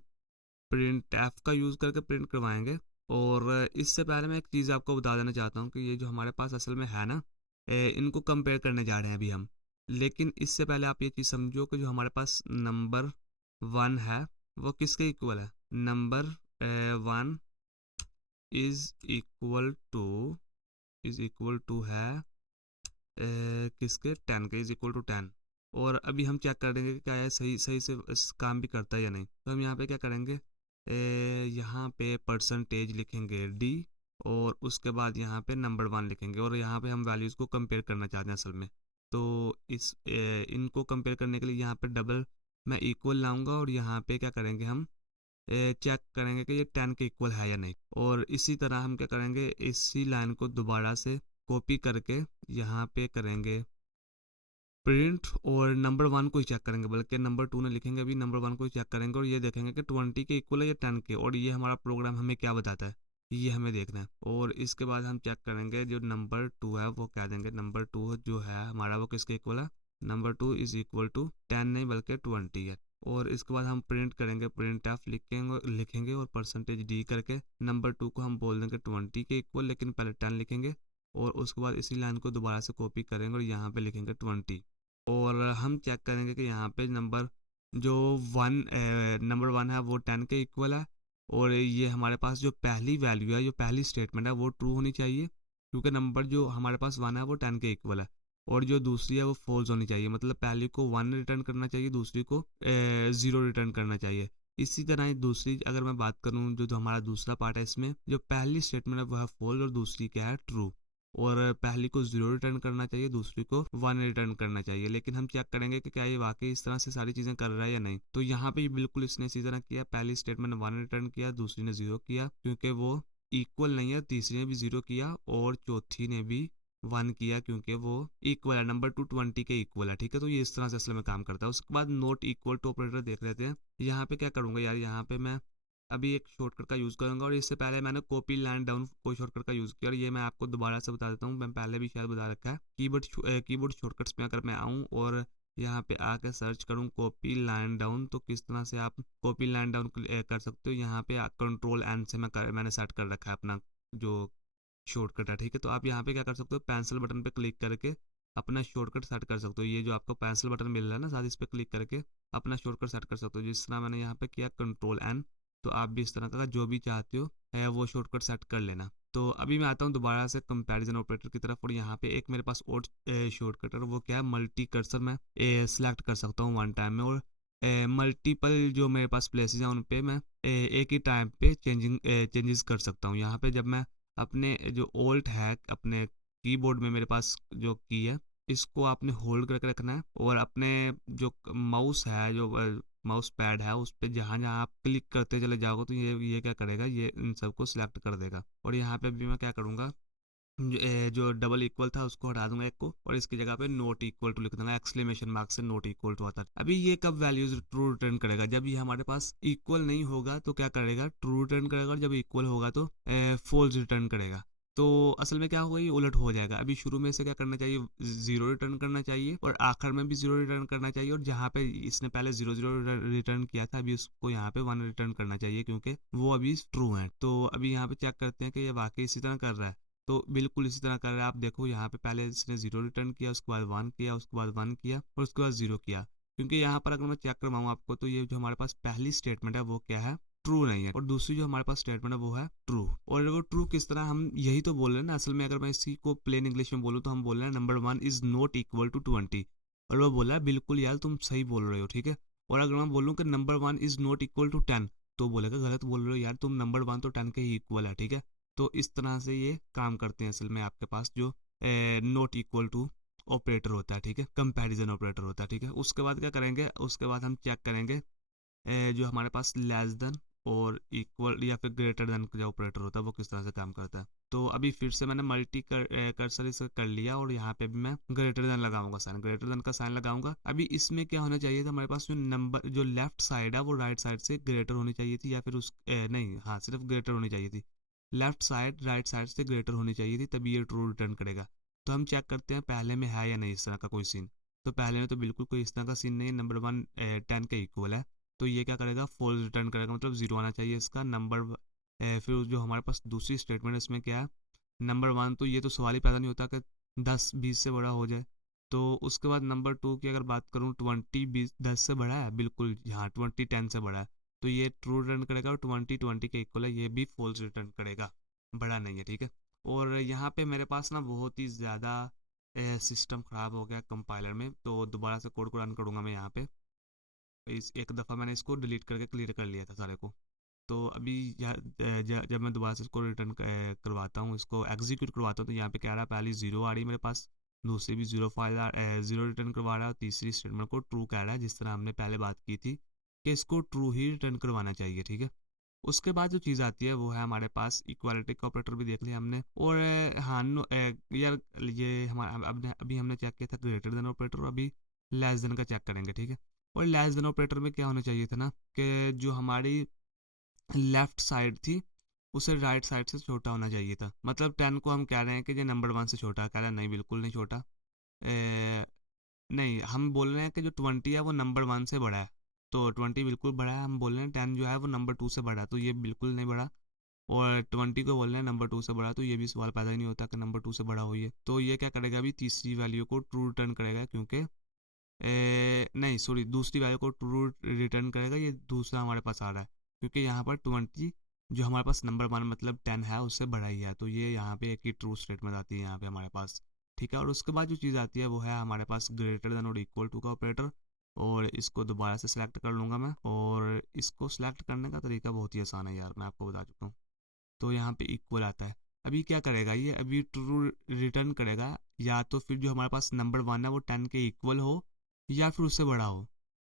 प्रिंट एफ का यूज़ करके प्रिंट करवाएंगे। और इससे पहले मैं एक चीज़ आपको बता देना चाहता हूँ कि ये जो हमारे पास असल में है ना, इनको कंपेयर करने जा रहे हैं अभी हम। लेकिन इससे पहले आप ये चीज़ समझो कि जो हमारे पास नंबर 1 है वो किसके इक्वल है, नंबर 1 इज इक्वल टू है किसके, 10 के, इज इक्वल टू 10। और अभी हम चेक करेंगे कि क्या है सही सही से इस काम भी करता है या नहीं। तो हम यहाँ पे क्या करेंगे, यहाँ पे परसेंटेज लिखेंगे डी, और उसके बाद यहाँ पे नंबर 1 लिखेंगे, और यहाँ पे हम वैल्यूज़ को कंपेयर करना चाहते हैं असल में। तो इनको कंपेयर करने के लिए यहाँ पे डबल मैं इक्वल लाऊंगा, और यहाँ पे क्या करेंगे हम चेक करेंगे कि ये 10 के इक्वल है या नहीं। और इसी तरह हम क्या करेंगे, इसी लाइन को दोबारा से कॉपी करके यहाँ पे करेंगे प्रिंट, और नंबर 1 को ही चेक करेंगे, बल्कि नंबर 2 ने लिखेंगे, अभी नंबर 1 को ही चेक करेंगे, और ये देखेंगे कि 20 के इक्वल है या 10 के, और ये हमारा प्रोग्राम हमें क्या बताता है ये हमें देखना है। और इसके बाद हम चेक करेंगे जो नंबर 2 है वो क्या देंगे, नंबर 2 जो है हमारा वो किसके इक्वल है, नंबर 2 इज इक्वल टू 10 नहीं बल्कि 20 है। और इसके बाद हम प्रिंट करेंगे, प्रिंट एफ लिखेंगे और परसेंटेज डी करके नंबर 2 को हम बोल देंगे 20 के इक्वल, लेकिन पहले 10 लिखेंगे। और उसके बाद इसी लाइन को दोबारा से कॉपी करेंगे और यहाँ पे लिखेंगे 20। और हम चेक करेंगे कि यहाँ पे नंबर जो नंबर 1 है वो 10 के इक्वल है। और ये हमारे पास जो पहली वैल्यू है, जो पहली स्टेटमेंट है वो ट्रू होनी चाहिए, क्योंकि नंबर जो हमारे पास 1 है वो 10 के इक्वल है। और जो दूसरी है वो फॉल्स होनी चाहिए, मतलब पहली को 1 रिटर्न करना चाहिए, दूसरी को 0 रिटर्न करना चाहिए। इसी तरह दूसरी अगर मैं बात करूँ, जो हमारा दूसरा पार्ट है, इसमें जो पहली स्टेटमेंट है वो है फॉल्स और दूसरी क्या है, ट्रू। और पहली को 0 रिटर्न करना चाहिए, दूसरी को 1 रिटर्न करना चाहिए। लेकिन हम चेक करेंगे कि क्या ये वाकई इस तरह से सारी चीज़ें कर रहा है या नहीं। तो यहाँ पे बिल्कुल इसने इसी तरह किया, पहली स्टेटमेंट ने 1 रिटर्न किया, दूसरी ने 0 किया, क्योंकि वो इक्वल नहीं है। तीसरी ने भी 0 किया, और चौथी ने भी 1 किया, क्योंकि वो इक्वल है, नंबर 2 20 के इक्वल है, ठीक है। तो ये इस तरह से असल में काम करता है। उसके बाद नॉट इक्वल टू ऑपरेटर देख लेते हैं। यहाँ पे क्या करूँगा यार, यहाँ पे मैं अभी एक शॉर्टकट का यूज़ करूंगा, और इससे पहले मैंने कॉपी लाइन डाउन कोई शॉर्टकट का यूज़ किया, और ये मैं आपको दोबारा से बता देता हूँ, मैं पहले भी शायद बता रखा है। कीबोर्ड शॉर्टकट्स में अगर मैं आऊँ और यहाँ पे आके सर्च करूँ कॉपी लाइन डाउन, तो किस तरह से आप कॉपी लाइन डाउन कर सकते हो। यहाँ पे कंट्रोल एन से मैंने सेट कर रखा है अपना जो शॉर्टकट है, ठीक है। तो आप यहाँ पे क्या कर सकते हो, पेंसिल बटन पे क्लिक करके अपना शॉर्टकट सेट कर सकते हो। ये जो आपको पेंसिल बटन मिल रहा है ना साथ, इस पर क्लिक करके अपना शॉर्टकट सेट कर सकते हो, जिस तरह मैंने यहाँ पे किया कंट्रोल एन। तो आप भी इस तरह का जो भी चाहते हो वो शॉर्टकट सेट कर लेना। तो अभी मैं आता हूँ दोबारा से कंपैरिजन ऑपरेटर की तरफ, और यहाँ पे एक मेरे पास और शॉर्टकट है, वो क्या है, मल्टी कर्सर मैं सिलेक्ट कर सकता हूँ वन टाइम में, और मल्टीपल जो मेरे पास प्लेसेस हैं उन पे मैं एक ही टाइम पे चेंजेस कर सकता हूँ। यहाँ पे जब मैं अपने जो ओल्ट है अपने कीबोर्ड में मेरे पास जो की है, इसको आपने होल्ड करके रखना है, और अपने जो माउस है, जो माउस पैड है, उस पे जहाँ जहाँ आप क्लिक करते चले जाओगे तो ये क्या करेगा, ये इन सबको सिलेक्ट कर देगा। और यहाँ पे भी मैं क्या करूँगा, जो डबल इक्वल था उसको हटा दूंगा एक को, और इसकी जगह पे नोट इक्वल टू लिख दूंगा, एक्सक्लेमेशन मार्क से नोट इक्वल टू आता है। अभी ये कब वैल्यूज ट्रू रिटर्न करेगा, जब ये हमारे पास इक्वल नहीं होगा तो क्या करेगा, ट्रू रिटर्न करेगा, और जब इक्वल होगा तो फॉल्स रिटर्न करेगा। तो असल में क्या होगा, ये उलट हो जाएगा। अभी शुरू में से क्या करना चाहिए, जीरो रिटर्न करना चाहिए, और आखिर में भी जीरो रिटर्न करना चाहिए, और जहाँ पे इसने पहले जीरो जीरो रिटर्न किया था, अभी उसको यहाँ पे वन रिटर्न करना चाहिए, क्योंकि वो अभी ट्रू है। तो अभी यहाँ पे चेक करते हैं कि ये वाकई इसी तरह कर रहा है। तो बिल्कुल इसी तरह कर रहा है, आप देखो यहाँ पे पहले इसने जीरो रिटर्न किया, उसके बाद वन किया, उसके बाद वन किया, और उसके बाद जीरो किया। क्योंकि यहाँ पर अगर मैं चेक करवाऊँ आपको, तो ये जो हमारे पास पहली स्टेटमेंट है वो क्या है, ट्रू नहीं है, और दूसरी जो हमारे पास स्टेटमेंट है वो है ट्रू। और वो ट्रू किस तरह, हम यही तो बोल रहे हैं ना असल में। अगर मैं इसी को प्लेन इंग्लिश में बोलूँ तो हम बोल रहे हैं number one is not equal to 20, और वो बोला बिल्कुल यार तुम सही बोल रहे हो, ठीक है। और अगर मैं बोलूँ कि number one is not equal to 10, तो बोलेगा गलत बोल रहे हो यार तुम, नंबर वन तो 10 के ही इक्वल है, ठीक है। तो इस तरह से ये काम करते हैं असल में आपके पास जो नॉट इक्वल टू ऑपरेटर होता है, ठीक है, कंपैरिजन ऑपरेटर होता है, ठीक है। उसके बाद क्या करेंगे, उसके बाद हम चेक करेंगे जो हमारे पास लेस देन और इक्वल या फिर ग्रेटर देन जो ऑपरेटर होता है वो किस तरह से काम करता है। तो अभी फिर से मैंने कर्सर इसे कर लिया, और यहाँ पे भी मैं ग्रेटर देन लगाऊंगा, साइन ग्रेटर देन का साइन लगाऊंगा। अभी इसमें क्या होना चाहिए था, हमारे पास जो नंबर जो लेफ्ट साइड है वो राइट साइड से ग्रेटर होनी चाहिए थी, या फिर नहीं, हाँ सिर्फ ग्रेटर होनी चाहिए थी। लेफ्ट साइड राइट साइड से ग्रेटर होनी चाहिए थी, तभी ये ट्रू रिटर्न करेगा। तो हम चेक करते हैं पहले में है या नहीं इस तरह का कोई सीन। तो पहले में तो बिल्कुल कोई इस तरह का सीन नहीं है, नंबर वन 10 के इक्वल है, तो ये क्या करेगा, फॉल्स रिटर्न करेगा, मतलब जीरो आना चाहिए इसका नंबर। फिर जो हमारे पास दूसरी स्टेटमेंट इसमें क्या है, नंबर वन, तो ये तो सवाल ही पैदा नहीं होता कि 10 20 से बड़ा हो जाए। तो उसके बाद नंबर टू की अगर बात करूँ, 20 10 से बड़ा है, बिल्कुल यहाँ 20 10 से बड़ा है, तो ये ट्रू रिटर्न करेगा, और 20 20 के इक्वल है, ये भी फॉल्स रिटर्न करेगा, बड़ा नहीं है, ठीक है। और यहाँ पे मेरे पास ना बहुत ही ज़्यादा सिस्टम ख़राब हो गया कंपाइलर में, तो दोबारा से कोड को रन करूँगा मैं यहाँ पे। इस एक दफ़ा मैंने इसको डिलीट करके क्लियर कर लिया था सारे को। तो अभी जब मैं दोबारा से इसको रिटर्न करवाता हूँ, इसको एग्जीक्यूट करवाता हूँ, तो यहाँ पे कह रहा है पहली जीरो आ रही है मेरे पास, दूसरी भी जीरो फाइल जीरो रिटर्न करवा रहा है, और तीसरी स्टेटमेंट को ट्रू कह रहा है, जिस तरह हमने पहले बात की थी कि इसको ट्रू ही रिटर्न करवाना चाहिए, ठीक है। उसके बाद जो चीज़ आती है वो है हमारे पास इक्वालिटी का ऑपरेटर भी देख लिया हमने, और हाँ यार ये हमारा अभी हमने चेक किया था ग्रेटर देन ऑपरेटर, और अभी लेस देन का चेक करेंगे, ठीक है। और लेस देन ऑपरेटर में क्या होना चाहिए था ना, कि जो हमारी लेफ्ट साइड थी उसे राइट साइड से छोटा होना चाहिए था। मतलब 10 को हम कह रहे हैं कि ये नंबर वन से छोटा, कह रहे हैं नहीं बिल्कुल नहीं छोटा। नहीं, हम बोल रहे हैं कि जो 20 है वो नंबर वन से बड़ा है, तो 20 बिल्कुल बड़ा है। हम बोल रहे हैं 10 जो है वो नंबर टू से बड़ा है, तो ये बिल्कुल नहीं बड़ा। और 20 को बोल रहे हैं नंबर टू से बड़ा, तो ये भी सवाल पैदा ही नहीं होता कि नंबर टू से बड़ा हो ये। तो ये क्या करेगा, अभी तीसरी वैल्यू को ट्रू रिटर्न करेगा, क्योंकि नहीं सॉरी, दूसरी वैल्यू को ट्रू रिटर्न करेगा, ये दूसरा हमारे पास आ रहा है, क्योंकि यहाँ पर 20 जो हमारे पास नंबर वन मतलब 10 है उससे बड़ा ही है, तो ये यहाँ पे एक ही ट्रू स्टेटमेंट आती है यहाँ पे हमारे पास, ठीक है। और उसके बाद जो चीज़ आती है वो है हमारे पास ग्रेटर देन और इक्वल टू का ऑपरेटर, और इसको दोबारा से सिलेक्ट कर लूँगा मैं, और इसको सिलेक्ट करने का तरीका बहुत ही आसान है यार, मैं आपको बता चुका हूँ। तो यहाँ पे इक्वल आता है। अभी क्या करेगा ये, अभी ट्रू रिटर्न करेगा, या तो फिर जो हमारे पास नंबर वन है वो 10 के इक्वल हो, या फिर उससे बड़ा हो।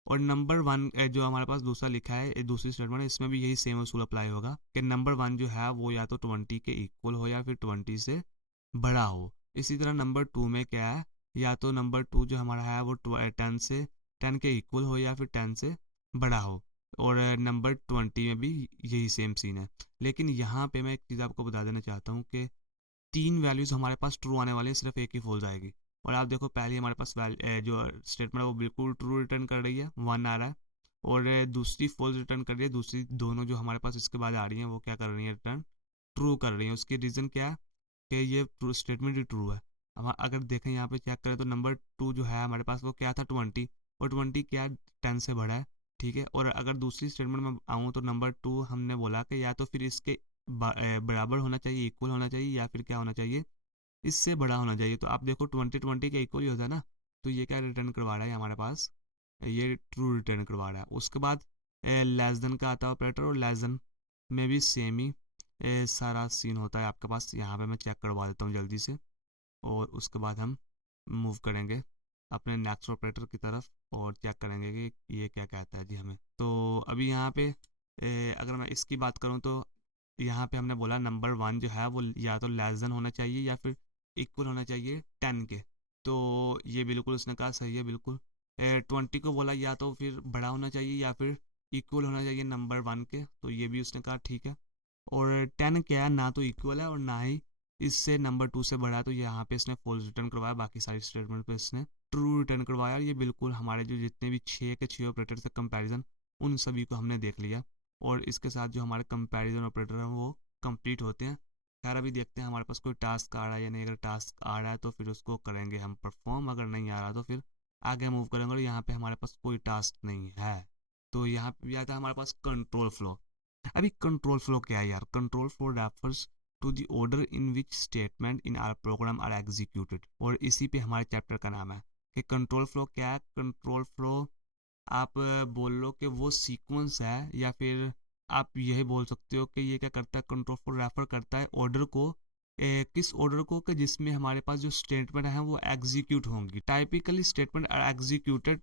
और नंबर वन जो हमारे पास दूसरा लिखा है, दूसरी स्टेटमेंट है, इसमें भी यही सेम असूल अप्लाई होगा कि नंबर वन जो है वो या तो 20 के इक्वल हो, या फिर 20 से बड़ा हो। इसी तरह नंबर टू में क्या है, या तो नंबर टू जो हमारा है वो 10 के इक्वल हो, या फिर 10 से बड़ा हो। और नंबर 20 में भी यही सेम सीन है। लेकिन यहाँ पे मैं एक चीज़ आपको बता देना चाहता हूँ कि तीन वैल्यूज़ हमारे पास ट्रू आने वाली है, सिर्फ एक ही फॉल्स आएगी। और आप देखो पहली हमारे पास जो स्टेटमेंट है वो बिल्कुल ट्रू रिटर्न कर रही है, वन आ रहा है, और दूसरी फॉल्स रिटर्न कर रही है। दूसरी दोनों जो हमारे पास इसके बाद आ रही हैं वो क्या कर रही है, रिटर्न ट्रू कर रही है। उसकी रीज़न क्या है कि ये स्टेटमेंट ही ट्रू है। हम अगर देखें यहाँ पे चेक करें तो नंबर टू जो है हमारे पास वो क्या था, 20, और 20 क्या 10 से बड़ा है, ठीक है। और अगर दूसरी स्टेटमेंट में आऊँ तो नंबर 2 हमने बोला कि या तो फिर इसके बराबर होना चाहिए, इक्वल होना चाहिए, या फिर क्या होना चाहिए, इससे बड़ा होना चाहिए। तो आप देखो 20 के इक्वल ही होता है ना, तो ये क्या रिटर्न करवा रहा है हमारे पास, ये ट्रू रिटर्न करवा रहा है। उसके बाद लेस देन का आता है ऑपरेटर, और लेस देन में भी सेम ही सारा सीन होता है आपके पास। यहाँ पे मैं चेक करवा देता हूँ जल्दी से, और उसके बाद हम मूव करेंगे अपने नेक्स्ट ऑपरेटर की तरफ और चेक करेंगे कि ये क्या कहता है जी हमें। तो अभी यहाँ पे अगर मैं इसकी बात करूँ तो यहाँ पे हमने बोला नंबर 1 जो है वो या तो लेस देन होना चाहिए या फिर इक्वल होना चाहिए 10 के। तो ये बिल्कुल उसने कहा सही है, बिल्कुल। 20 को बोला या तो फिर बड़ा होना चाहिए या फिर इक्वल होना चाहिए नंबर 1 के, तो ये भी उसने कहा ठीक है। और 10 क्या है, ना तो इक्वल है और ना ही इससे नंबर 2 से बड़ा है, तो यहाँ पे इसने फॉल्स रिटर्न करवाया, बाकी सारी स्टेटमेंट पे इसने ट्रू रिटर्न करवाया। ये बिल्कुल हमारे जो जितने भी 6 के 6 ऑपरेटर से कंपैरिजन, उन सभी को हमने देख लिया, और इसके साथ जो हमारे कंपैरिजन ऑपरेटर हैं वो कंप्लीट होते हैं। खैर अभी देखते हैं हमारे पास कोई टास्क आ रहा है या नहीं। अगर टास्क आ रहा है तो फिर उसको करेंगे हम परफॉर्म, अगर नहीं आ रहा तो फिर आगे मूव करेंगे। और यहाँ पे हमारे पास कोई टास्क नहीं है, तो यहाँ पे भी आता है हमारे पास कंट्रोल फ्लो। अभी कंट्रोल फ्लो क्या है यार? Control flow refers to the order in which statement in our program are executed, और इसी पे हमारे चैप्टर का नाम है कि कंट्रोल फ्लो क्या है। कंट्रोल फ्लो आप बोल लो कि वो सीक्वेंस है, या फिर आप यही बोल सकते हो कि ये क्या करता है, कंट्रोल फ्लो रेफर करता है ऑर्डर को, किस ऑर्डर को, कि जिसमें हमारे पास जो स्टेटमेंट है वो एग्जीक्यूट होंगी। Typically statement are executed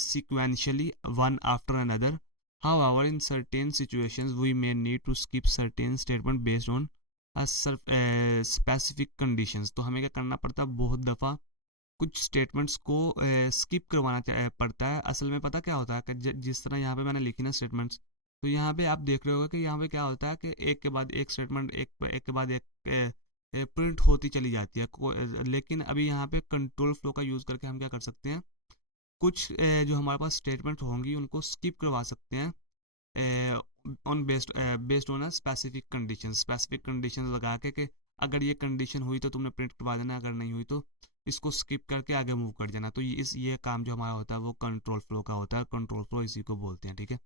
sequentially one after another. However, in certain situations, we may need to skip certain statement based on specific conditions. तो हमें क्या करना पड़ता है, बहुत दफ़ा कुछ स्टेटमेंट्स को स्किप करवाना पड़ता है। असल में पता क्या होता है कि जिस तरह यहाँ पे मैंने लिखी ना स्टेटमेंट्स, तो यहाँ पे आप देख रहे होगा कि यहाँ पे क्या होता है कि एक के बाद एक स्टेटमेंट, एक के बाद एक प्रिंट होती चली जाती है। लेकिन अभी यहाँ पे कंट्रोल फ्लो का यूज़ करके हम क्या कर सकते हैं, कुछ जो हमारे पास स्टेटमेंट होंगी उनको स्किप करवा सकते हैं on based on specific condition लगा के अगर ये कंडीशन हुई तो तुमने प्रिंट करवा देना, अगर नहीं हुई तो इसको स्किप करके आगे मूव कर जाना। तो ये काम जो हमारा होता है वो कंट्रोल फ्लो का होता है। कंट्रोल फ्लो इसी को बोलते हैं, ठीक है।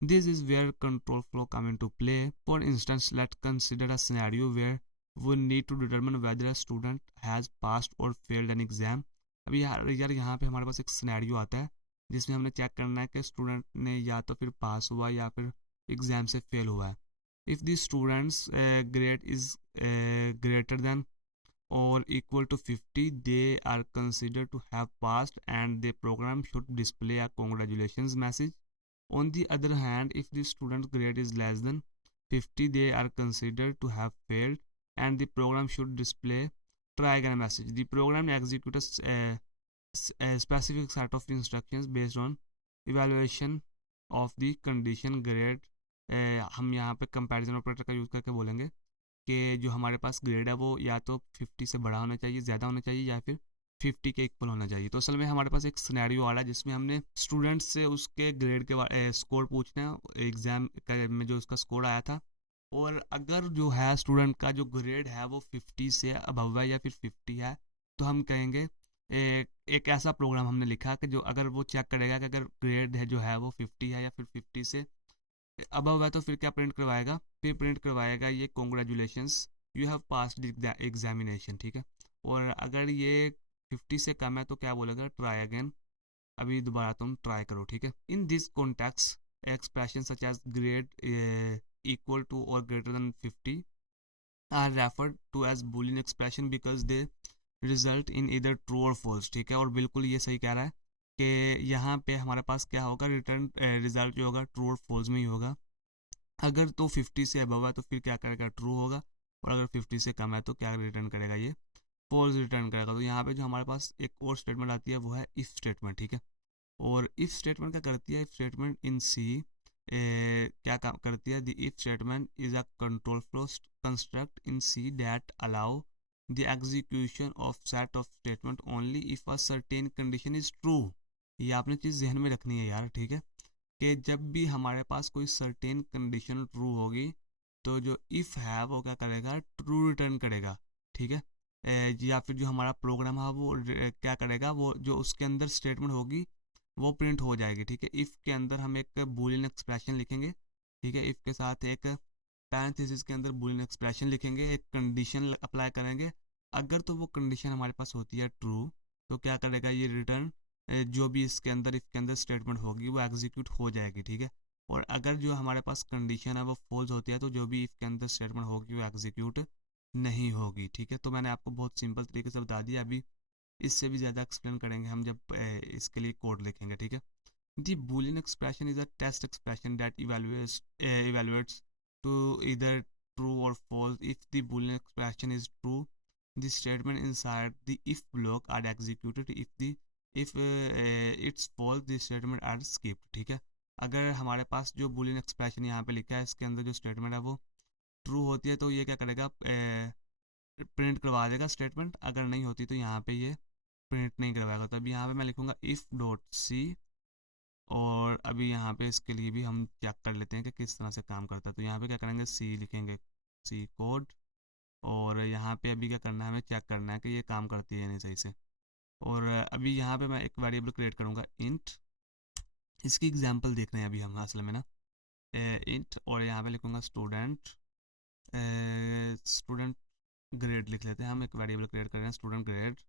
This is where control flow come in to play. For instance let consider a scenario where we need to determine whether a student has passed or failed an exam. अभी यार यहाँ पे हमारे पास एक सिनेरियो आता है जिसमें हमने चेक करना है कि स्टूडेंट ने या तो फिर पास हुआ या फिर एग्जाम से फेल हुआ है। If the students grade is greater then or equal to 50, they are considered to have passed and the program should display a congratulations message. On the other hand, if the student grade is less than 50, they are considered to have failed and the program should display try again message. The program executes a specific set of instructions based on evaluation of the condition grade. हम यहाँ पे comparison operator का use करके बोलेंगे कि जो हमारे पास grade है वो या तो 50 से बड़ा होना चाहिए, ज़्यादा होना चाहिए, या फिर 50 के इक्वल होना चाहिए। तो असल में हमारे पास एक सिनेरियो आ रहा है जिसमें हमने स्टूडेंट से उसके ग्रेड के स्कोर पूछना है, एग्ज़ाम में जो उसका स्कोर आया था। और अगर जो है स्टूडेंट का जो ग्रेड है वो 50 से अबव है या फिर 50 है, तो हम कहेंगे एक ऐसा प्रोग्राम हमने लिखा कि जो अगर वो चेक करेगा कि अगर ग्रेड है जो है वो 50 है या फिर 50 से अबव है, तो फिर क्या प्रिंट करवाएगा, फिर प्रिंट करवाएगा ये congratulations you have passed the examination, ठीक है। और अगर ये 50 से कम है तो क्या बोलेगा, ट्राई अगेन, अभी दोबारा तुम ट्राई करो, ठीक है। In this context expression such as grade equal to और greater than 50 are referred to as boolean expression because they result in either true और फॉल्स, ठीक है। और बिल्कुल ये सही कह रहा है कि यहाँ पे हमारे पास क्या होगा, रिटर्न रिजल्ट जो होगा ट्रू और फॉल्स में ही होगा। अगर तो 50 से अबव है तो फिर क्या करेगा, ट्रू होगा, और अगर 50 से कम है तो क्या रिटर्न करेगा, ये फॉल्स रिटर्न करेगा। तो यहाँ पे जो हमारे पास एक और स्टेटमेंट आती है वो है इफ़ स्टेटमेंट, ठीक है। और इफ़ स्टेटमेंट क्या करती है, इफ़ स्टेटमेंट इन सी क्या काम करती है, the if statement is a control flow construct in see that allow the execution of set of statement only if a certain condition is true. ये आपने चीज़ जहन में रखनी है यार, ठीक है, कि जब भी हमारे पास कोई सर्टेन कंडीशन ट्रू होगी तो जो इफ़ है वो क्या करेगा, ट्रू रिटर्न करेगा, ठीक है। या फिर जो हमारा प्रोग्राम है वो क्या करेगा, वो जो उसके अंदर स्टेटमेंट होगी वो प्रिंट हो जाएगी, ठीक है। इफ़ के अंदर हम एक बूलियन एक्सप्रेशन लिखेंगे, ठीक है। इफ़ के साथ एक पैरेंथेसिस के अंदर बूलियन एक्सप्रेशन लिखेंगे, एक कंडीशन अप्लाई करेंगे। अगर तो वो कंडीशन हमारे पास होती है ट्रू, तो क्या करेगा ये रिटर्न जो भी इसके अंदर इफ़ के अंदर स्टेटमेंट होगी वो एग्जीक्यूट हो जाएगी, ठीक है। और अगर जो हमारे पास कंडीशन है वो फॉल्स होती है, तो जो भी इफ़ के अंदर स्टेटमेंट होगी वो एग्जीक्यूट नहीं होगी, ठीक है। तो मैंने आपको बहुत सिंपल तरीके से बता दिया। अभी इससे भी ज़्यादा एक्सप्लेन करेंगे हम जब इसके लिए कोड लिखेंगे, ठीक है। The Boolean expression is a test expression that evaluates to either true or false. If the Boolean expression is true, the statement inside the if block are executed. If it's false, the statement are skipped. ठीक है। अगर हमारे पास जो Boolean expression यहाँ पे लिखा है, इसके अंदर जो स्टेटमेंट है वो ट्रू होती है, तो ये क्या करेगा, प्रिंट करवा देगा स्टेटमेंट। अगर नहीं होती तो यहाँ पे ये प्रिंट नहीं करवाएगा। तो अभी यहाँ पे मैं लिखूँगा इफ़ डॉट सी, और अभी यहाँ पे इसके लिए भी हम चेक कर लेते हैं कि किस तरह से काम करता है। तो यहाँ पे क्या करेंगे, सी लिखेंगे, सी कोड, और यहाँ पे अभी क्या करना है, हमें चेक करना है कि ये काम करती है या नहीं सही से। और अभी यहाँ पे मैं एक वेरिएबल क्रिएट करूँगा इंट। इसकी एग्जांपल देख रहे हैं अभी हम असल में ना, इंट, और यहाँ पे लिखूँगा स्टूडेंट, स्टूडेंट ग्रेड लिख लेते हैं। हम एक वेरिएबल क्रिएट कर रहे हैं स्टूडेंट ग्रेड,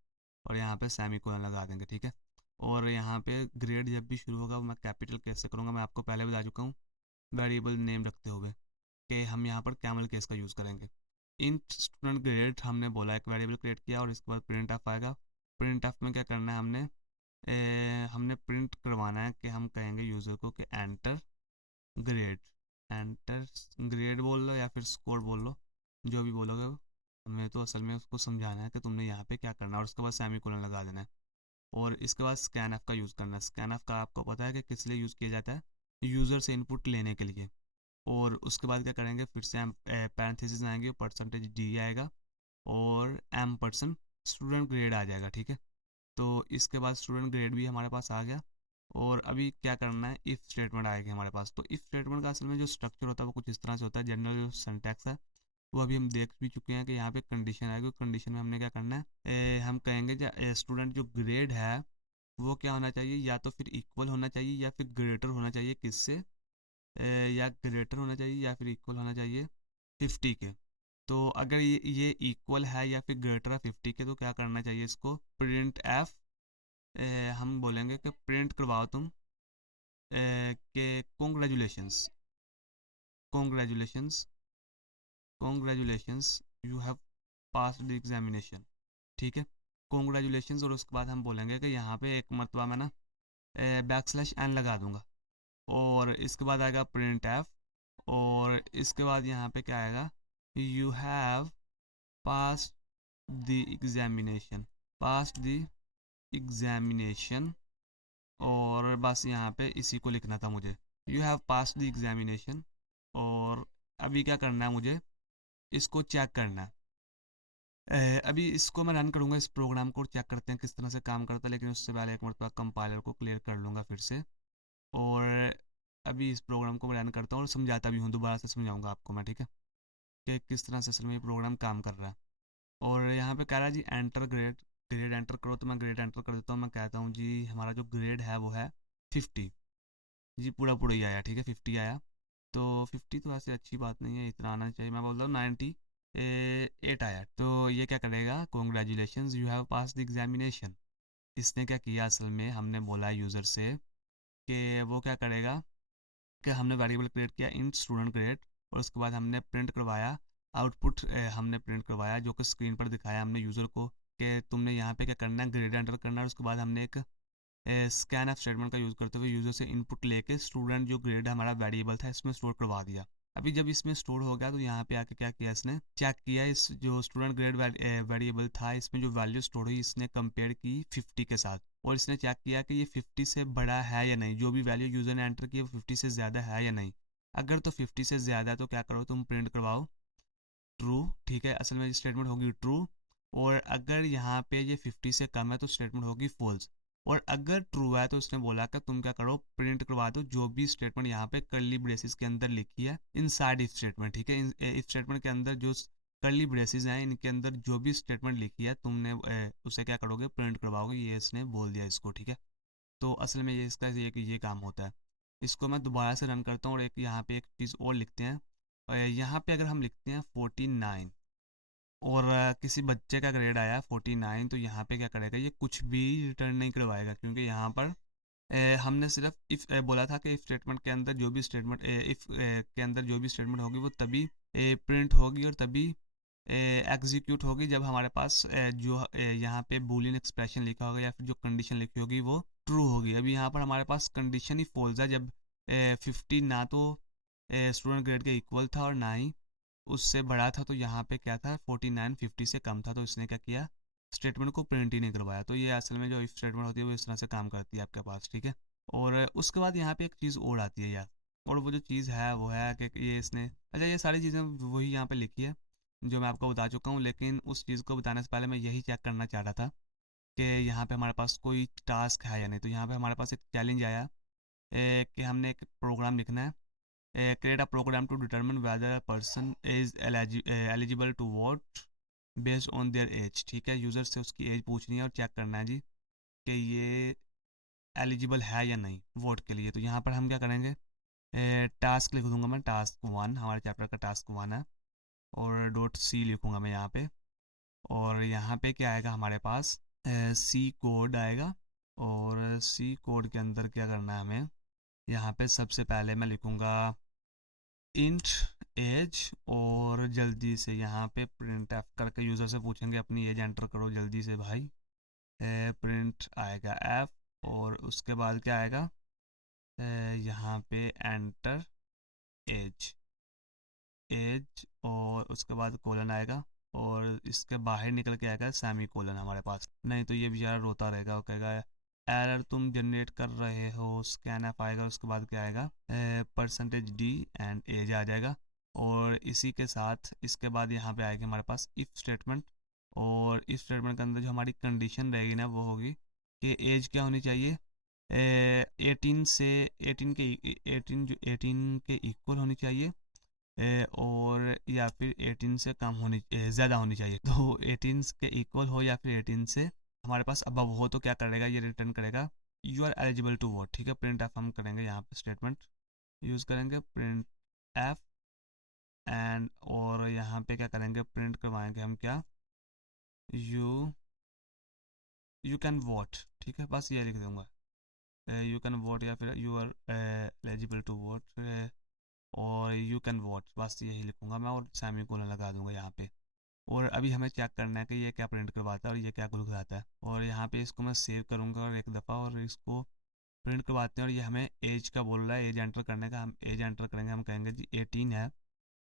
और यहाँ पे सेमीकोलन लगा देंगे, ठीक है। और यहाँ पे ग्रेड जब भी शुरू होगा मैं कैपिटल केस से करूँगा। मैं आपको पहले बता चुका हूँ वेरिएबल नेम रखते हुए कि हम यहाँ पर कैमल केस का यूज़ करेंगे। इंट स्टूडेंट ग्रेड हमने बोला, एक वेरिएबल क्रिएट किया, और इसके बाद प्रिंट एफ आएगा। प्रिंट एफ में क्या करना है, हमने प्रिंट करवाना है कि हम कहेंगे यूज़र को कि एंटर ग्रेड, एंटर ग्रेड बोल लो या फिर स्कोर बोल लो, जो भी बोलोगे। हमें तो असल में उसको समझाना है कि तुमने यहाँ पे क्या करना है, और उसके बाद सेमीकोलन लगा देना है। और इसके बाद स्कैन एफ का यूज़ करना है। स्कैन एफ का आपको पता है कि किस लिए यूज़ किया जाता है, यूज़र से इनपुट लेने के लिए। और उसके बाद क्या करेंगे, फिर से हम पैरेंथेसिस आएंगे, परसेंटेज डी आएगा, और एम परसेंट स्टूडेंट ग्रेड आ जाएगा, ठीक है। तो इसके बाद स्टूडेंट ग्रेड भी हमारे पास आ गया। और अभी क्या करना है, इफ़ स्टेटमेंट आएगी हमारे पास। तो इफ़ स्टेटमेंट का असल में जो स्ट्रक्चर होता है वो कुछ इस तरह से होता है। जनरल जो सिंटैक्स है वो अभी हम देख भी चुके हैं कि यहाँ पे कंडीशन आएगी। कंडीशन में हमने क्या करना है, हम कहेंगे स्टूडेंट जो ग्रेड है वो क्या होना चाहिए, या तो फिर इक्वल होना चाहिए या फिर ग्रेटर होना चाहिए किससे, या ग्रेटर होना चाहिए या फिर इक्वल होना चाहिए 50 के। तो अगर ये इक्वल है या फिर ग्रेटर है 50 के, तो क्या करना चाहिए, इसको प्रिंट एफ, हम बोलेंगे कि प्रिंट करवाओ तुम के congratulations, congratulations, congratulations you have pass the examination, ठीक है। कॉन्ग्रेचुलेशंस, और उसके बाद हम बोलेंगे कि यहाँ पे एक मरतबा मैं ना \n लगा दूंगा, और इसके बाद आएगा प्रिंट एफ, और इसके बाद यहाँ पे क्या आएगा, you have pass the examination, pass the examination, और बस यहाँ पे इसी को लिखना था मुझे, you have pass the examination. और अभी क्या करना है, मुझे इसको चेक करना है। अभी इसको मैं रन करूँगा, इस प्रोग्राम को चेक करते हैं किस तरह से काम करता है, लेकिन उससे पहले एक मरतबा कंपाइलर को क्लियर कर लूँगा फिर से। और अभी इस प्रोग्राम को मैं रन करता हूँ और समझाता भी हूँ, दोबारा से समझाऊँगा आपको मैं, ठीक है, कि किस तरह से असल में ये प्रोग्राम काम कर रहा है। और यहाँ पे कह रहा है जी एंटर ग्रेड, ग्रेड एंटर करो, तो मैं ग्रेड एंटर कर देता हूँ। मैं कहता हूँ जी हमारा जो ग्रेड है वो है 50, जी पूरा पूरा ही आया, ठीक है, 50 आया। तो 50 तो ऐसे अच्छी बात नहीं है, इतना आना चाहिए। मैं बोलता हूँ 98 आया। तो ये क्या करेगा, congratulation you have pass the examination. इसने क्या किया, असल में हमने बोला यूज़र से कि वो क्या करेगा, कि हमने वेरिएबल क्रिएट किया इंट स्टूडेंट ग्रेड, और उसके बाद हमने प्रिंट करवाया आउटपुट, हमने प्रिंट करवाया जो कि स्क्रीन पर दिखाया हमने यूज़र को कि तुमने यहाँ पे क्या करना है, ग्रेड एंटर करना है। उसके बाद हमने एक स्कैन एफ स्टेटमेंट का यूज़ करते हुए यूज़र से इनपुट लेके स्टूडेंट जो ग्रेड हमारा वेरिएबल था इसमें स्टोर करवा दिया। अभी जब इसमें स्टोर हो गया तो यहाँ पे आके क्या किया, इसने चेक किया इस जो स्टूडेंट ग्रेड वेरिएबल था इसमें जो वैल्यू स्टोर हुई इसने कंपेयर की 50 के साथ, और इसने चेक किया कि ये 50 से बड़ा है या नहीं, जो भी वैल्यू यूज़र ने एंटर की वो 50 से ज़्यादा है या नहीं। अगर तो 50 से ज़्यादा है तो क्या करो, तुम प्रिंट करवाओ ट्रू, ठीक है, असल में स्टेटमेंट होगी ट्रू। और अगर यहाँ पे ये 50 से कम है तो स्टेटमेंट होगी फॉल्स। और अगर ट्रू है तो उसने बोला कि तुम क्या करो, प्रिंट करवा दो जो भी स्टेटमेंट यहाँ पे कर्ली ब्रेसेस के अंदर लिखी है इनसाइड इफ स्टेटमेंट, ठीक है। इफ स्टेटमेंट के अंदर जो कर्ली ब्रेसेस हैं इनके अंदर जो भी स्टेटमेंट लिखी है तुमने उसे क्या करोगे, प्रिंट करवाओगे, ये इसने बोल दिया इसको, ठीक है। तो असल में ये इसका ये काम होता है। इसको मैं दोबारा से रन करता हूँ और एक यहाँ पे एक चीज़ और लिखते हैं। यहाँ पे अगर हम लिखते हैं 49 और किसी बच्चे का ग्रेड आया 49, तो यहाँ पे क्या करेगा, ये कुछ भी रिटर्न नहीं करवाएगा, क्योंकि यहाँ पर हमने सिर्फ इफ़ बोला था कि इफ़ स्टेटमेंट के अंदर जो भी स्टेटमेंट इफ़ के अंदर जो भी स्टेटमेंट होगी वो तभी प्रिंट होगी और तभी एग्जीक्यूट होगी जब हमारे पास जो यहाँ पे बूलियन एक्सप्रेशन लिखा होगा या फिर जो कंडीशन लिखी होगी वो ट्रू होगी। अभी यहाँ पर हमारे पास कंडीशन ही फॉल्स है, जब 50 ना तो स्टूडेंट ग्रेड के इक्वल था और ना ही उससे बड़ा था, तो यहाँ पे क्या था 49 50 से कम था, तो इसने क्या किया, स्टेटमेंट को प्रिंट ही नहीं करवाया। तो ये असल में जो इफ स्टेटमेंट होती है वो इस तरह से काम करती है आपके पास, ठीक है। और उसके बाद यहाँ पे एक चीज़ और आती है यार, और वो जो चीज़ है वो है कि ये इसने, अच्छा ये सारी चीज़ें वही यहाँ पे लिखी है जो मैं आपको बता चुका हूँ, लेकिन उस चीज़ को बताने से पहले मैं यही चेक करना चाह रहा था कि यहाँ पे हमारे पास कोई टास्क है या नहीं। तो यहाँ पे हमारे पास एक चैलेंज आया कि हमने एक प्रोग्राम लिखना है, create a program to determine whether a person is eligible to vote based on their age। ठीक है, यूज़र से उसकी एज पूछनी है और चेक करना है जी कि ये एलिजिबल है या नहीं वोट के लिए। तो यहाँ पर हम क्या करेंगे, टास्क लिख दूंगा मैं, टास्क 1 हमारे चैप्टर का टास्क 1 है, और डॉट सी लिखूंगा मैं यहाँ पे। और यहाँ पे क्या आएगा हमारे पास, सी कोड आएगा, और सी कोड के अंदर क्या करना है हमें, यहाँ पे सबसे पहले मैं लिखूँगा इंट एज, और जल्दी से यहाँ पे प्रिंट एफ करके यूज़र से पूछेंगे अपनी एज एंटर करो जल्दी से भाई। प्रिंट आएगा एफ, और उसके बाद क्या आएगा, यहाँ पे एंटर एज, एज, और उसके बाद कोलन आएगा, और इसके बाहर निकल के आएगा सेमी कोलन हमारे पास। नहीं तो ये बेचारा रोता रहेगा, वो कहेगा एरर तुम जनरेट कर रहे हो, स्कैन एफ आएगा, उसके बाद क्या आएगा, परसेंटेज डी एंड एज आ जाएगा। और इसी के साथ इसके बाद यहाँ पे आएगी हमारे पास इफ़ स्टेटमेंट, और इफ़ स्टेटमेंट के अंदर जो हमारी कंडीशन रहेगी ना वो होगी कि एज क्या होनी चाहिए, 18 से 18 के 18 जो 18 के इक्वल होनी चाहिए, और या फिर 18 से कम होनी ज़्यादा होनी चाहिए। तो 18 के इक्वल हो या फिर 18 से हमारे पास अबव हो, तो क्या करेगा, ये रिटर्न करेगा you are eligible to vote. ठीक है, प्रिंट एफ हम करेंगे, यहाँ पे स्टेटमेंट यूज़ करेंगे प्रिंट एफ एंड, और यहाँ पे क्या करेंगे, प्रिंट करवाएंगे हम क्या, यू यू कैन वोट। ठीक है, बस ये लिख दूंगा, यू कैन वोट या फिर you are eligible to vote, और यू कैन वोट, बस यही लिखूंगा मैं, और सेमी कोलन लगा दूंगा यहाँ पे। और अभी हमें चेक करना है कि ये क्या प्रिंट करवाता है और ये क्या करवाता है। और यहाँ पे इसको मैं सेव करूँगा और एक दफ़ा, और इसको प्रिंट करवाते हैं, और ये हमें एज का बोल रहा है, एज एंटर करने का। हम एज एंटर करेंगे, हम कहेंगे जी 18 है,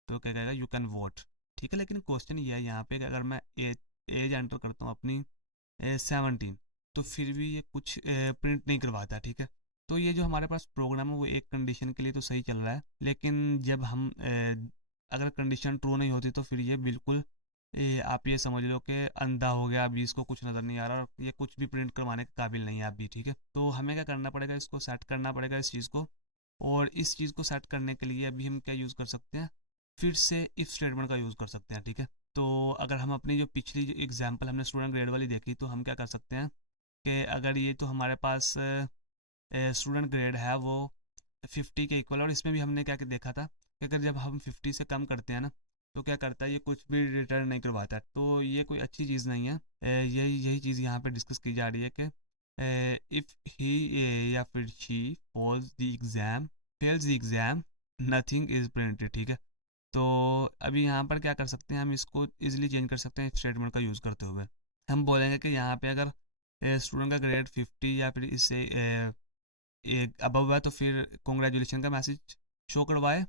तो क्या कहेगा, यू कैन वोट। ठीक है, लेकिन क्वेश्चन ये है यहाँ पे कि अगर मैं एज एंटर करता हूँ अपनी 17, तो फिर भी ये कुछ प्रिंट नहीं करवाता। ठीक है, तो ये जो हमारे पास प्रोग्राम है वो एक कंडीशन के लिए तो सही चल रहा है, लेकिन जब हम अगर कंडीशन ट्रू नहीं होती तो फिर ये बिल्कुल आप ये समझ लो कि अंधा हो गया, अभी इसको कुछ नज़र नहीं आ रहा और ये कुछ भी प्रिंट करवाने के काबिल नहीं है अभी। ठीक है, तो हमें क्या करना पड़ेगा, इसको सेट करना पड़ेगा इस चीज़ को। और इस चीज़ को सेट करने के लिए अभी हम क्या यूज़ कर सकते हैं, फिर से इफ़ स्टेटमेंट का यूज़ कर सकते हैं। ठीक है, तो अगर हम अपनी जो पिछली जो एग्जाम्पल हमने स्टूडेंट ग्रेड वाली देखी, तो हम क्या कर सकते हैं कि अगर ये तो हमारे पास स्टूडेंट ग्रेड है वो 50 के इक्वल, और इसमें भी हमने क्या देखा था कि अगर जब हम 50 से कम करते हैं ना, तो क्या करता है, ये कुछ भी रिटर्न नहीं करवाता। तो ये कोई अच्छी चीज़ नहीं है। यही यही चीज़ यहाँ पे डिस्कस की जा रही है कि इफ़ ही या फिर she falls the exam fails the exam nothing is printed. ठीक है, तो अभी यहाँ पर क्या कर सकते हैं, हम इसको इजीली चेंज कर सकते हैं स्टेटमेंट का यूज़ करते हुए। हम बोलेंगे कि यहाँ पे अगर स्टूडेंट का ग्रेड 50 या फिर इससे एक अबव है, तो फिर कॉन्ग्रेचुलेशन का मैसेज शो करवाए,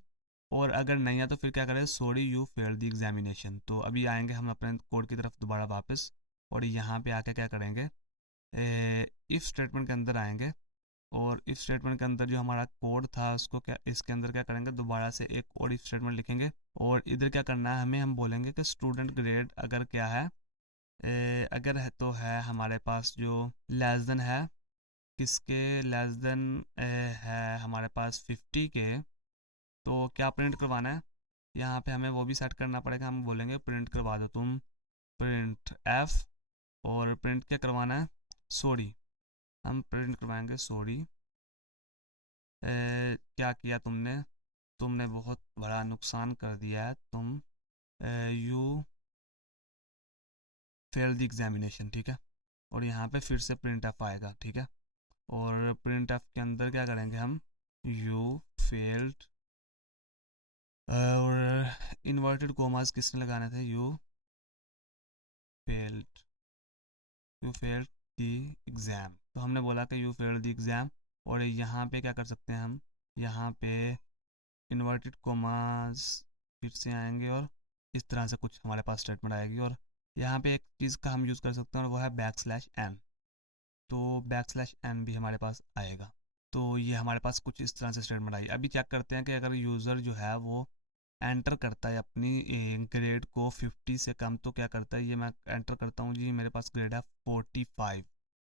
और अगर नहीं है तो फिर क्या करें, sorry you failed the examination. तो अभी आएंगे हम अपने कोड की तरफ दोबारा वापस, और यहाँ पे आके क्या करेंगे, इफ़ स्टेटमेंट के अंदर आएंगे, और इफ़ स्टेटमेंट के अंदर जो हमारा कोड था उसको क्या इसके अंदर क्या करेंगे, दोबारा से एक और इफ़ स्टेटमेंट लिखेंगे, और इधर क्या करना है हमें, हम बोलेंगे कि स्टूडेंट ग्रेड अगर क्या है, अगर है तो है हमारे पास जो लेस देन है, किसके लेस देन है हमारे पास 50 के, तो क्या प्रिंट करवाना है, यहाँ पे हमें वो भी सेट करना पड़ेगा। हम बोलेंगे प्रिंट करवा दो तुम प्रिंट एफ, और प्रिंट क्या करवाना है, सॉरी हम प्रिंट करवाएंगे सॉरी क्या किया तुमने, तुमने बहुत बड़ा नुकसान कर दिया है, तुम यू फेल द एग्जामिनेशन, ठीक है। और यहाँ पे फिर से प्रिंट एफ आएगा, ठीक है। और प्रिंट एफ के अंदर क्या करेंगे हम, यू फेल्ड, और इन्वर्टेड कोमास किसने लगाने थे, failed you failed the exam, तो हमने बोला कि यू फेल्ड द एग्ज़ाम। और यहाँ पे क्या कर सकते हैं हम, यहाँ पे इन्वर्टेड कोमास फिर से आएंगे और इस तरह से कुछ हमारे पास स्टेटमेंट आएगी। और यहाँ पे एक चीज़ का हम यूज़ कर सकते हैं और वो है बैक स्लैश एन, तो बैक स्लैश एन भी हमारे पास आएगा। तो ये हमारे पास कुछ इस तरह से स्टेटमेंट आई। अभी चेक करते हैं कि अगर यूज़र जो है वो एंटर करता है अपनी ग्रेड को 50 से कम, तो क्या करता है, ये मैं एंटर करता हूँ जी, मेरे पास ग्रेड है 45,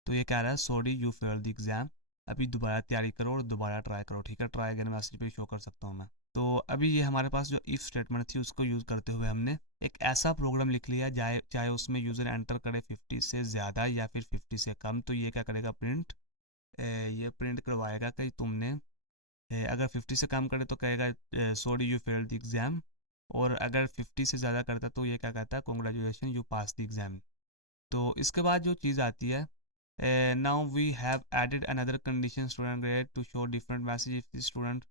तो ये कह रहा है sorry you failed the exam, अभी दोबारा तैयारी करो और दोबारा ट्राई करो, ठीक है। ट्राई अगेन मैसेज पे शो कर सकता हूँ मैं। तो अभी ये हमारे पास जो इफ़ स्टेटमेंट थी उसको यूज़ करते हुए हमने एक ऐसा प्रोग्राम लिख लिया जाए, चाहे उसमें यूज़र एंटर करे 50 से ज़्यादा या फिर 50 से कम, तो ये क्या करेगा, प्रिंट ये प्रिंट करवाएगा कि तुमने अगर 50 से कम करे तो कहेगा sorry you failed the exam, और अगर 50 से ज़्यादा करता तो ये क्या कहता है, congratulation you pass the exam. तो इसके बाद जो चीज़ आती है, now we have added another condition student grade to show different message if the student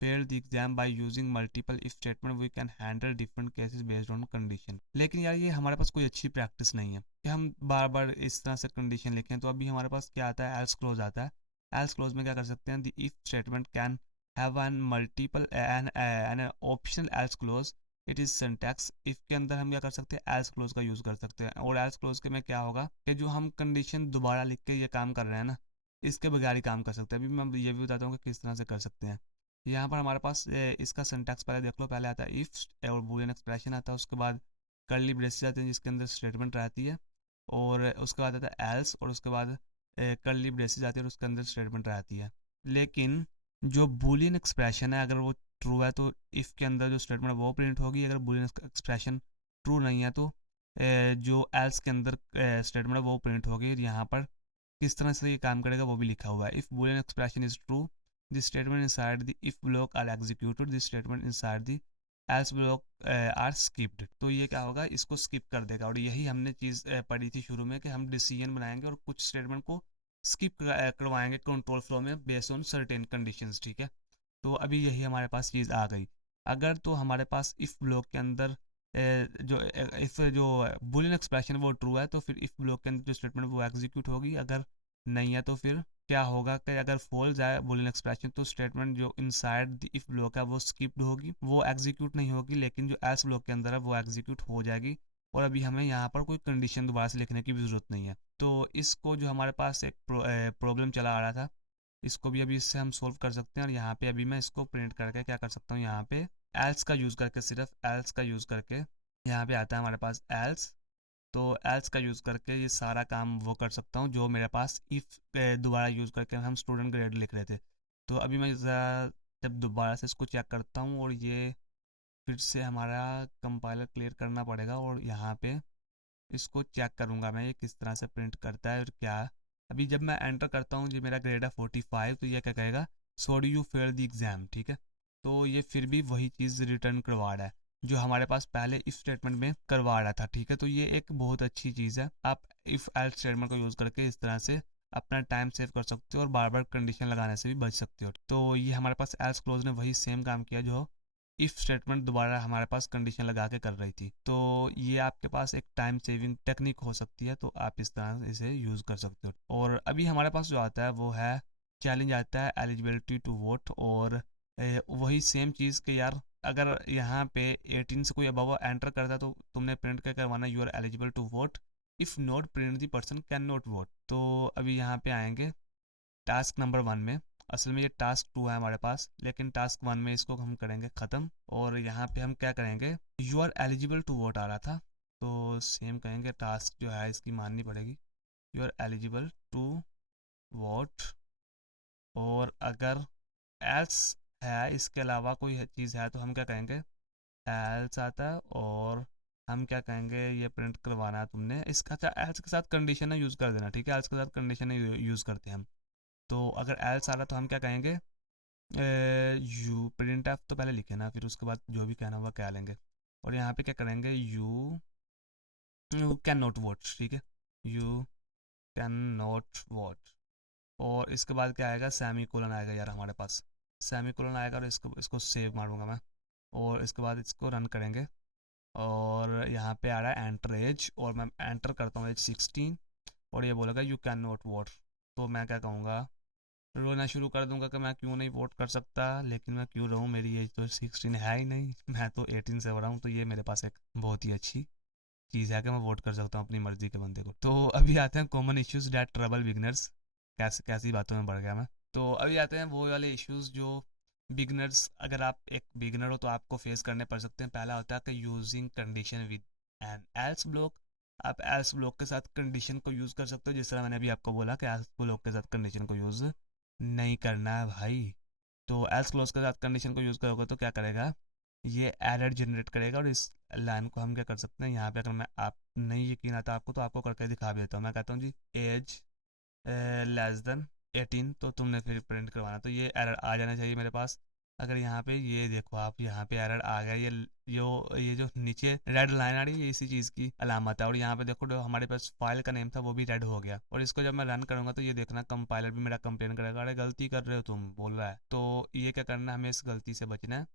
failed the exam by using multiple if statement we can handle different cases based on condition। लेकिन यार ये हमारे पास कोई अच्छी practice नहीं है कि हम बार बार इस तरह से कंडीशन लिखें। तो अभी हमारे पास क्या आता है, एल्स क्लोज आता है। एल्स क्लोज में क्या कर सकते हैं, the if statement can have an multiple an optional else close, it is syntax. If के अंदर हम क्या कर सकते हैं, एल्स क्लोज का यूज़ कर सकते हैं। और एल्स क्लोज के में क्या होगा कि जो हम कंडीशन दोबारा लिख के ये काम कर रहे हैं ना, इसके बगैर ही काम कर सकते हैं। अभी मैं ये भी बताता हूँ कि किस तरह से कर सकते हैं। यहाँ पर हमारे पास इसका सिंटैक्स पहले देख लो, पहले आता है इफ और बूलियन एक्सप्रेशन आता है, उसके बाद कर्ली ब्रेसेस आते हैं जिसके अंदर स्टेटमेंट रहती है, और उसके बाद आता है एल्स, और उसके बाद कर्ली ब्रेसेस आती है और उसके अंदर स्टेटमेंट रहती है। लेकिन जो बूलियन एक्सप्रेशन है, अगर वो ट्रू है तो इफ़ के अंदर जो स्टेटमेंट वो प्रिंट होगी, अगर बूलियन एक्सप्रेशन ट्रू नहीं है तो जो एल्स के अंदर स्टेटमेंट है वो प्रिंट होगी। यहाँ पर किस तरह से ये काम करेगा वो भी लिखा हुआ है। If Boolean expression is true, the statement inside the if block are executed, the statement inside the else block are skipped। तो ये क्या होगा, इसको skip कर देगा। और यही हमने चीज़ पढ़ी थी शुरू में कि हम डिसीजन बनाएंगे और कुछ स्टेटमेंट को स्किप करवाएंगे कंट्रोल फ्लो में बेस्ड ऑन सर्टेन कंडीशंस, ठीक है। तो अभी यही हमारे पास चीज़ आ गई। अगर तो हमारे पास इफ़ ब्लॉक के अंदर जो इफ़ जो बुलियन एक्सप्रेशन वो ट्रू है, तो फिर इफ़ ब्लॉक के अंदर जो स्टेटमेंट वो एग्जीक्यूट होगी। अगर नहीं है तो फिर क्या होगा कि अगर फॉल्स आए बुलियन एक्सप्रेशन, तो स्टेटमेंट जो इनसाइड द इफ ब्लॉक है वो स्किप्ड होगी, वो एग्जीक्यूट नहीं होगी, लेकिन जो एल्स ब्लॉक के अंदर है वो एग्जीक्यूट हो जाएगी। और अभी हमें यहाँ पर कोई कंडीशन दोबारा से लिखने की भी ज़रूरत नहीं है। तो इसको जो हमारे पास एक प्रॉब्लम चला आ रहा था, इसको भी अभी इससे हम सोल्व कर सकते हैं। और यहाँ पे अभी मैं इसको प्रिंट करके क्या कर सकता हूँ, यहाँ पे एल्स का यूज़ करके, सिर्फ एल्स का यूज़ करके यहाँ पे आता है हमारे पास एल्स, तो एल्स का यूज़ करके ये सारा काम वो कर सकता हूँ जो मेरे पास इफ़ दोबारा यूज़ करके हम स्टूडेंट ग्रेड लिख रहे थे। तो अभी मैं जब दोबारा से इसको चेक करता हूँ, और ये फिर से हमारा कंपाइलर क्लियर करना पड़ेगा, और यहाँ पे इसको चेक करूँगा मैं ये किस तरह से प्रिंट करता है और क्या। अभी जब मैं एंटर करता हूँ जी, मेरा ग्रेड है 45, तो ये क्या कहेगा, sorry you fail the exam, ठीक है। तो ये फिर भी वही चीज़ रिटर्न करवा रहा है जो हमारे पास पहले इफ स्टेटमेंट में करवा रहा था, ठीक है। तो ये एक बहुत अच्छी चीज़ है। आप इफ़ एल्स स्टेटमेंट को यूज़ करके इस तरह से अपना टाइम सेव कर सकते हो और बार बार कंडीशन लगाने से भी बच सकते हो। तो ये हमारे पास एल्स क्लोज ने वही सेम काम किया जो इफ़ स्टेटमेंट दोबारा हमारे पास कंडीशन लगा के कर रही थी। तो ये आपके पास एक टाइम सेविंग टेक्निक हो सकती है, तो आप इस तरह से इसे यूज़ कर सकते हो। और अभी हमारे पास जो आता है वो है चैलेंज आता है एलिजिबिलिटी टू वोट। और वही सेम चीज़ के यार, अगर यहाँ पे 18 से कोई अबव एंटर करता है तो तुमने प्रिंट क्या करवाना, you are eligible to vote, if not print the person can not vote. तो अभी यहाँ पे आएंगे टास्क नंबर 1 में। असल में ये टास्क 2 है हमारे पास, लेकिन टास्क 1 में इसको हम करेंगे ख़त्म। और यहाँ पे हम क्या करेंगे, you are eligible to vote आ रहा था, तो सेम कहेंगे टास्क जो है इसकी माननी पड़ेगी, you are eligible to vote. और अगर एल्स है, इसके अलावा कोई चीज़ है, तो हम क्या कहेंगे, एल्स आता है और हम क्या कहेंगे, ये प्रिंट करवाना है तुमने इसका, अच्छा एल्स के साथ कंडीशन यूज़ कर देना, ठीक है, एल्स के साथ कंडीशन यूज़ करते हैं हम। तो अगर एल्स आ रहा तो हम क्या कहेंगे, यू प्रिंट एफ तो पहले लिखे ना, फिर उसके बाद जो भी कहना होगा कह लेंगे। और यहाँ पे क्या करेंगे, यू कैन नॉट वॉच, ठीक है, यू कैन नॉट वॉच। और इसके बाद क्या आएगा, सेमी कोलन आएगा यार हमारे पास, सेमी कोलन आएगा और इसको इसको सेव मारूंगा मैं। और इसके बाद इसको रन करेंगे और यहाँ पे आ रहा है एंटर एज, और मैं एंटर करता हूँ एज 16 और ये बोलेगा यू कैन नॉट वोट। तो मैं क्या कहूँगा, रोना शुरू कर दूंगा कि मैं क्यों नहीं वोट कर सकता, लेकिन मैं क्यों रहूँ, मेरी एज तो 16 है ही नहीं, मैं तो 18 से बड़ा हूँ। तो ये मेरे पास एक बहुत ही अच्छी चीज़ है कि मैं वोट कर सकता हूँ अपनी मर्जी के बंदे को। तो अभी आते हैं common issues that trouble beginners, कैसे कैसी बातों में बढ़ गया मैं। तो अभी आते हैं वो वाले इश्यूज जो बिगनर्स, अगर आप एक बिगनर हो तो आपको फेस करने पड़ सकते हैं। पहला होता है कि using condition with an else block. आप एल्स ब्लॉक के साथ कंडीशन को यूज़ कर सकते हो, जिस तरह मैंने अभी आपको बोला कि एल्स ब्लॉक के साथ कंडीशन को यूज़ नहीं करना है भाई। तो एल्स क्लोज के साथ कंडीशन को यूज़ करोगे तो क्या करेगा, ये एरर जनरेट करेगा। और इस लाइन को हम क्या कर सकते हैं, यहाँ पे अगर मैं, आप नहीं यकीन आता आपको तो आपको करके दिखा भी देता हूँ। मैं कहता हूँ जी एज लेस देन 18, तो तुमने फिर प्रिंट करवाना, तो ये एरर आ जाना चाहिए मेरे पास। अगर यहाँ पे ये देखो आप, यहाँ पे एरर आ गया, ये जो नीचे रेड लाइन आ रही है, इसी चीज़ की अलामत है। और यहाँ पे देखो जो हमारे पास फाइल का नेम था वो भी रेड हो गया। और इसको जब मैं रन करूँगा तो ये देखना कंपाइलर भी मेरा कंप्लेन करेगा, अरे गलती कर रहे हो तुम, बोल रहा है। तो ये क्या करना है, हमें इस गलती से बचना है।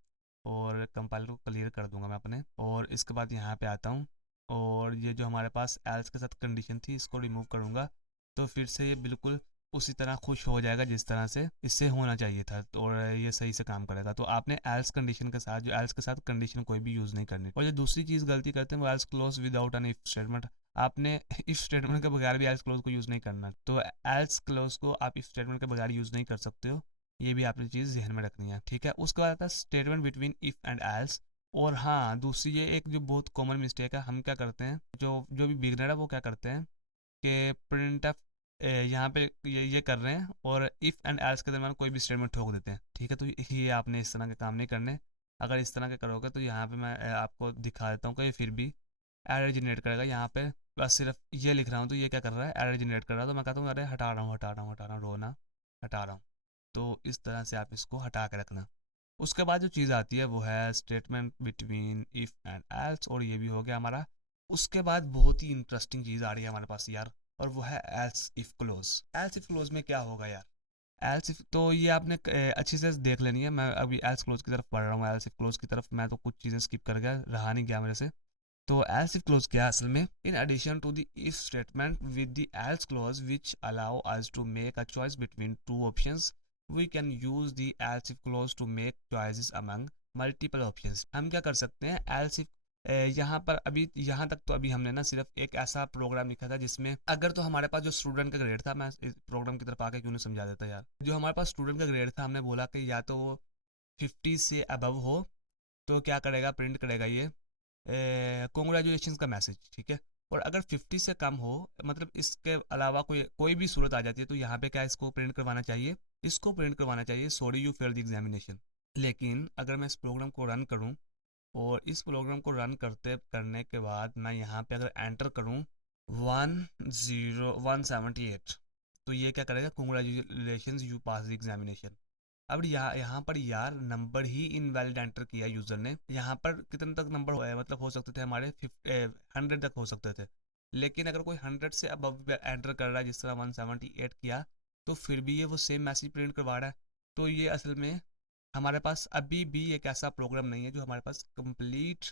और कंपाइलर को क्लियर कर दूंगा मैं अपने। और इसके बाद यहाँ पे आता हूँ और ये जो हमारे पास एल्स के साथ कंडीशन थी इसको रिमूव करूँगा। तो फिर से ये बिल्कुल उसी तरह खुश हो जाएगा जिस तरह से इससे होना चाहिए था, तो और ये सही से काम करेगा। तो आपने एल्स कंडीशन के साथ, जो एल्स के साथ कंडीशन कोई भी यूज़ नहीं करनी। और जो दूसरी चीज़ गलती करते हैं वो else close without an if statement. आपने इफ स्टेटमेंट के बगैर भी एल्स क्लोज को यूज़ नहीं करना। तो एल्स क्लोज को आप इफ स्टेटमेंट के बगैर यूज़ नहीं कर सकते हो, ये भी आपने चीज़ ध्यान में रखनी है, ठीक है। उसके बाद आता है statement between if and else. और हाँ, दूसरी ये एक जो बहुत कॉमन मिस्टेक है, हम क्या करते हैं, जो जो भी बिगनर है वो क्या करते हैं कि प्रिंट एफ यहाँ पे ये कर रहे हैं और इफ़ एंड एल्स के दरम्यान कोई भी स्टेटमेंट ठोक देते हैं, ठीक है। तो ये आपने इस तरह के काम नहीं करने। अगर इस तरह के करोगे तो यहाँ पे मैं आपको दिखा देता हूँ कि ये फिर भी एरर जनरेट करेगा। यहाँ पे बस सिर्फ ये लिख रहा हूँ तो ये क्या कर रहा है, एरर जनरेट कर रहा है। तो मैं कहता हूँ अरे हटा रहा हूँ, हटा रहा हूँ, हटा रहा हूँ, रोना हटा रहा हूँ। तो इस तरह से आप इसको हटा के रखना। उसके बाद जो चीज़ आती है वो है statement between if and else, और ये भी हो गया हमारा। उसके बाद बहुत ही इंटरेस्टिंग चीज़ आ रही है हमारे पास यार, और वो है else if close. Else if close में क्या होगा यार, एल्स इफ तो ये आपने अच्छे से देख लेनी है। मैं अभी एल्स क्लोज की तरफ पढ़ रहा हूँ, एल्स इफ क्लोज की तरफ मैं तो कुछ चीज़ें स्किप कर गया, रहा नहीं गया मेरे से। तो एल्स इफ क्लोज क्या है असल में, in addition to the if statement with the else clause which allow us to make a choice between two options, we can use the else if clause to make choices among multiple options. हम क्या कर सकते हैं, else if यहाँ पर अभी यहाँ तक तो अभी हमने ना सिर्फ एक ऐसा प्रोग्राम लिखा था जिसमें अगर तो हमारे पास जो स्टूडेंट का ग्रेड था, मैं इस प्रोग्राम की तरफ आके क्यों नहीं समझा देता यार। जो हमारे पास स्टूडेंट का ग्रेड था, हमने बोला कि या तो वो 50 से अबव हो, तो क्या करेगा, प्रिंट करेगा ये कॉन्ग्रेचुलेशन का मैसेज, ठीक है। और अगर 50 से कम हो, मतलब इसके अलावा कोई कोई भी सूरत आ जाती है, तो यहाँ पे क्या इसको प्रिंट करवाना चाहिए, इसको प्रिंट करवाना चाहिए sorry you failed the examination. लेकिन अगर मैं इस प्रोग्राम को रन करूँ और इस प्रोग्राम को रन करने के बाद मैं यहाँ पे अगर एंटर करूँ 10178, तो ये क्या करेगा, congratulation you pass the examination. अब यहाँ पर यार नंबर ही इनवैलिड एंटर किया यूज़र ने। यहाँ पर कितने तक नंबर मतलब हो सकते थे हमारे 100 तक हो सकते थे। लेकिन अगर कोई 100 से अब एंटर कर रहा है जिस तरह 178 किया, तो फिर भी ये वो सेम मैसेज प्रिंट करवा रहा है। तो ये असल में हमारे पास अभी भी एक ऐसा प्रोग्राम नहीं है जो हमारे पास कंप्लीट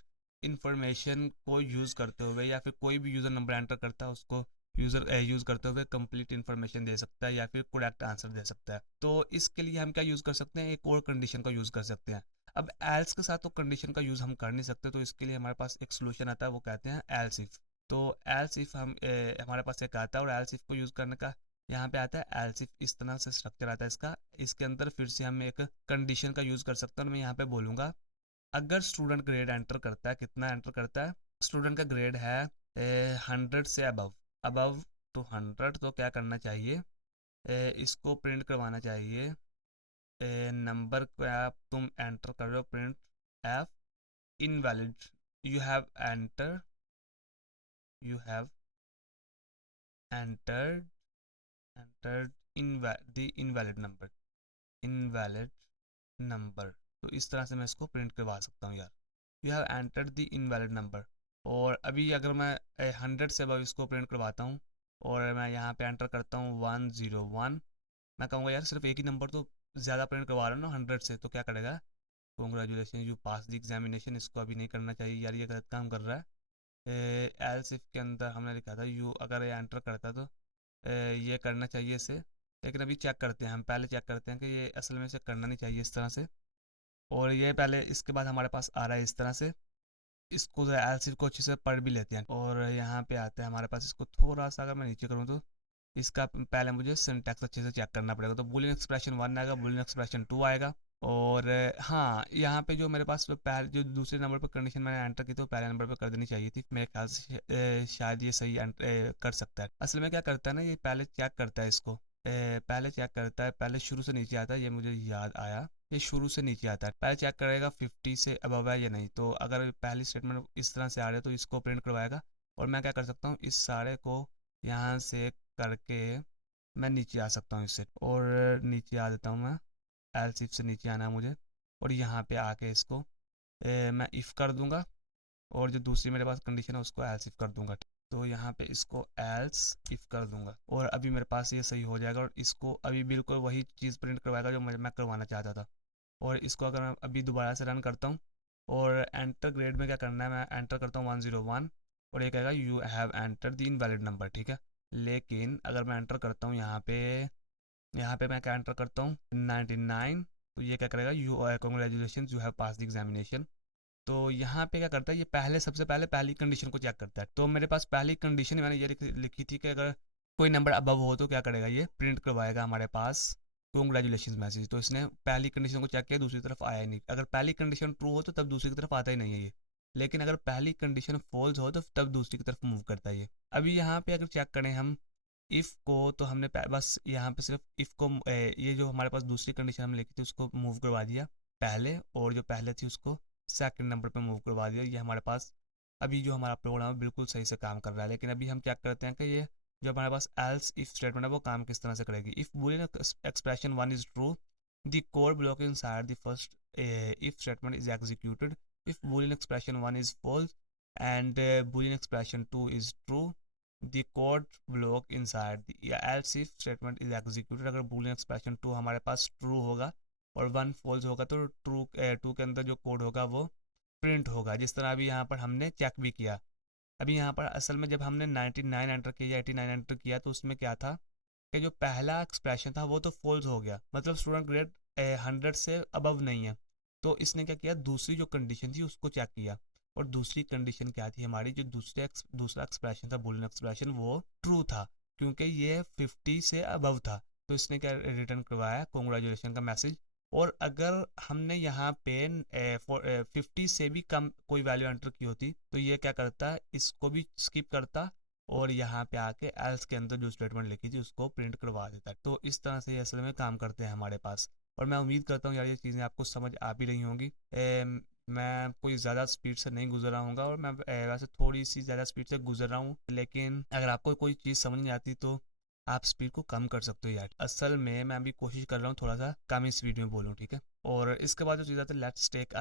इंफॉर्मेशन को यूज़ करते हुए, या फिर कोई भी यूज़र नंबर एंटर करता है उसको यूज़ करते हुए कंप्लीट इन्फॉर्मेशन दे सकता है या फिर करेक्ट आंसर दे सकता है। तो इसके लिए हम क्या यूज़ कर सकते हैं, एक और कंडीशन का यूज़ कर सकते हैं। अब एल्स के साथ तो कंडीशन का यूज़ हम कर नहीं सकते, तो इसके लिए हमारे पास एक सोल्यूशन आता है, वो कहते हैं एल्स इफ। तो एल्स इफ हमारे पास एक आता है, और एल्स इफ को यूज़ करने का यहाँ पे आता है एल्स इफ, इस तरह से स्ट्रक्चर आता है इसका। इसके अंदर फिर से हम एक कंडीशन का यूज़ कर सकते हैं, और मैं यहाँ पे बोलूँगा अगर स्टूडेंट ग्रेड एंटर करता है, कितना एंटर करता है, स्टूडेंट का ग्रेड है 100 से अबव, अबव टू 100, तो क्या करना चाहिए, इसको प्रिंट करवाना चाहिए नंबर को आप तुम एंटर कर रहे हो, print F invalid, you have enter you have entered invalid number. तो इस तरह से मैं इसको प्रिंट करवा सकता हूँ यार, you have entered the invalid number. और अभी अगर मैं 100 से अब इसको प्रिंट करवाता हूँ और मैं यहाँ पे एंटर करता हूँ 101, मैं कहूँगा यार सिर्फ एक ही नंबर तो ज़्यादा प्रिंट करवा रहा हूँ ना 100 से, तो क्या करेगा, congratulation you pass the examination. इसको अभी नहीं करना चाहिए यार, ये गलत काम कर रहा है। एल्स इफ के अंदर हमने लिखा था यू, अगर ये एंटर करता तो ये करना चाहिए इसे, लेकिन अभी चेक करते हैं, हम पहले चेक करते हैं कि ये असल में इसे करना नहीं चाहिए इस तरह से। और ये पहले, इसके बाद हमारे पास आ रहा है इस तरह से, इसको एल्स इफ को अच्छे से पढ़ भी लेते हैं। और यहाँ पे आते हैं हमारे पास, इसको थोड़ा सा अगर मैं नीचे करूँ तो इसका पहले मुझे सिंटैक्स अच्छे से चेक करना पड़ेगा। तो बूलियन एक्सप्रेशन 1 आएगा, बूलियन एक्सप्रेशन 2 आएगा। और हाँ, यहाँ पे जो मेरे पास पहले जो दूसरे नंबर पर कंडीशन मैंने एंटर की थी वो पहले नंबर पर कर देनी चाहिए थी, मेरे ख्याल से शायद ये सही कर सकता है। असल में क्या करता है ना, ये पहले चेक करता है इसको, पहले चेक करता है, पहले शुरू से नीचे आता है, ये मुझे याद आया, ये शुरू से नीचे आता है, पहले चेक करेगा 50 से अबव है या नहीं। तो अगर पहली स्टेटमेंट इस तरह से आ रही है तो इसको प्रिंट करवाएगा। और मैं क्या कर सकता हूँ, इस सारे को यहाँ से करके मैं नीचे आ सकता हूँ इससे, और नीचे आ देता हूँ मैं, एल्स इफ से नीचे आना है मुझे, और यहाँ पे आके इसको मैं इफ़ कर दूंगा, और जो दूसरी मेरे पास कंडीशन है उसको एल्स इफ कर दूंगा। तो यहाँ पे इसको एल्स इफ कर दूंगा और अभी मेरे पास ये सही हो जाएगा, और इसको अभी बिल्कुल वही चीज़ प्रिंट करवाएगा जो मैं करवाना चाहता था। और इसको अगर मैं अभी दोबारा से रन करता हूँ और एंटर ग्रेड में क्या करना है, मैं एंटर करता हूँ 101 और ये कहेगा you have enter the invalid number, ठीक है। लेकिन अगर मैं एंटर करता हूँ यहाँ पे मैं क्या एंटर करता हूँ 99, तो ये क्या करेगा, you congratulation you have pass the examination. तो यहाँ पे क्या करता है, ये पहले सबसे पहले पहली कंडीशन को चेक करता है। तो मेरे पास पहली कंडीशन मैंने ये लिखी थी कि अगर कोई नंबर अबव हो तो क्या करेगा, ये प्रिंट करवाएगा हमारे पास कॉन्ग्रेचुलेशन मैसेज। तो इसने पहली कंडीशन को चेक किया, दूसरी तरफ आया ही नहीं। अगर पहली कंडीशन ट्रू हो तो तब दूसरी की तरफ आता ही नहीं है ये, लेकिन अगर पहली कंडीशन फॉल्स हो तो तब दूसरी की तरफ मूव करता है ये। अभी यहाँ पे अगर चेक करें हम इफ़ को, तो हमने बस यहाँ पे सिर्फ इफ़ को ये जो हमारे पास दूसरी कंडीशन हमने लिखी थी उसको मूव करवा दिया पहले, और जो पहले थी उसको सेकंड नंबर पे मूव करवा दिया। ये हमारे पास अभी जो हमारा प्रोग्राम है बिल्कुल सही से काम कर रहा है। लेकिन अभी हम चेक करते हैं कि ये जो हमारे पास एल्स इफ स्टेटमेंट है वो काम किस तरह से करेगी। If Boolean expression 1 is true, the code block inside the first if statement is executed. If boolean expression 1 is false and boolean expression 2 is true, the code block inside the else if statement is executed। अगर boolean expression 2 हमारे पास true होगा और 1 false होगा तो true 2 के अंदर जो code होगा वो प्रिंट होगा, जिस तरह अभी यहाँ पर हमने चेक भी किया। अभी यहाँ पर असल में जब हमने 99 एंटर किया या 89 एंटर किया तो उसमें क्या था कि जो पहला एक्सप्रेशन था वो तो फॉल्स हो गया, मतलब स्टूडेंट ग्रेड 100 से अबव नहीं है। तो इसने क्या किया, दूसरी जो कंडीशन थी उसको चेक किया, और दूसरी कंडीशन क्या थी हमारी, जो दूसरा एक्सप्रेशन था बूलियन एक्सप्रेशन वो ट्रू था, क्योंकि ये 50 से अबव था। तो इसने क्या रिटर्न करवाया, कॉन्ग्रेचुलेशन का मैसेज। और अगर हमने यहाँ पे 50 से भी कम कोई वैल्यू एंटर की होती तो ये क्या करता, इसको भी स्किप करता और यहाँ पे आके एल्स के अंदर जो स्टेटमेंट लिखी थी उसको प्रिंट करवा देता है। तो इस तरह से ये असल में काम करते हैं हमारे पास। और मैं उम्मीद करता हूँ यार ये चीज़ें आपको समझ आ भी रही होंगी। मैं कोई ज़्यादा स्पीड से नहीं गुजर रहा हूँ, और मैं वैसे थोड़ी सी ज़्यादा स्पीड से गुजर रहा हूँ, लेकिन अगर आपको कोई चीज़ समझ नहीं आती तो आप स्पीड को कम कर सकते हो यार। असल में मैं अभी कोशिश कर रहा हूँ थोड़ा सा कम इस वीडियो में बोलूँ, ठीक है। और इसके बाद जो चीज़ आती है लेट्स टेक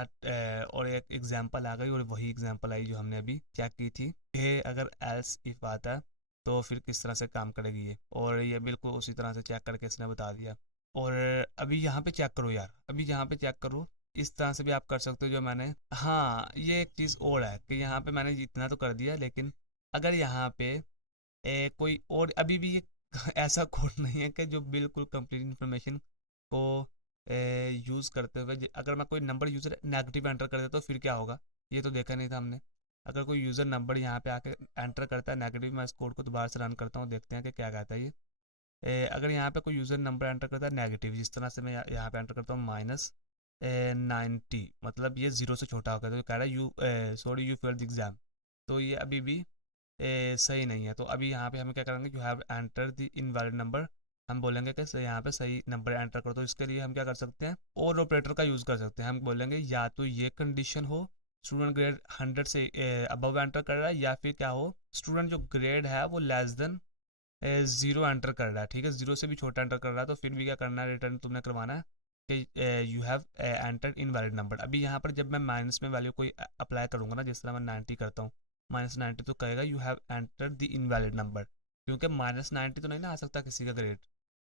और एक एग्जांपल आ गई, और वही एग्जांपल आई जो हमने अभी चेक की थी कि अगर एल्स इफ आता है तो फिर किस तरह से काम करेगी ये, और ये बिल्कुल उसी तरह से चेक करके इसने बता दिया। और अभी यहाँ पे चेक करो यार, अभी यहाँ पे चेक करो, इस तरह से भी आप कर सकते हो जो मैंने, हाँ ये एक चीज़ और है कि यहाँ पे मैंने इतना तो कर दिया, लेकिन अगर यहाँ पे कोई और अभी भी ये ऐसा कोड नहीं है कि जो बिल्कुल कंप्लीट इन्फॉर्मेशन को यूज़ करते हुए अगर मैं कोई नंबर यूज़र नेगेटिव एंटर कर देता तो फिर क्या होगा, ये तो देखा नहीं था हमने। अगर कोई यूज़र नंबर यहाँ पे आके एंटर करता है नेगेटिव, मैं इस कोड को दोबारा से रन करता हूँ, देखते हैं कि क्या कहता है ये। अगर यहाँ पे कोई यूज़र नंबर एंटर करता है नेगेटिव, जिस तरह से मैं यहाँ पे एंटर करता हूँ -90, मतलब ये 0 से छोटा होगा, तो कह रहा है you sorry you failed the exam. तो ये अभी भी सही नहीं है। तो अभी यहाँ पे हमें क्या करेंगे, you have enter the invalid number, हम बोलेंगे कि यहाँ पे सही नंबर एंटर करो। तो इसके लिए हम क्या कर सकते हैं, और ऑपरेटर का यूज़ कर सकते हैं। हम बोलेंगे या तो ये कंडीशन हो स्टूडेंट ग्रेड 100 से अबव एंटर कर रहा है, या फिर क्या हो स्टूडेंट जो ग्रेड है वो लेस देन 0 एंटर कर रहा है, ठीक है, 0 से भी छोटा एंटर कर रहा है, तो फिर भी क्या करना है, रिटर्न तुमने करवाना है कि you have entered invalid number. अभी यहाँ पर जब मैं माइनस में वैल्यू कोई अप्लाई करूँगा ना, जिस तरह मैं 90 करता हूँ, -90, तो कहेगा you have entered the invalid number, क्योंकि -90 तो नहीं ना आ सकता किसी का ग्रेड।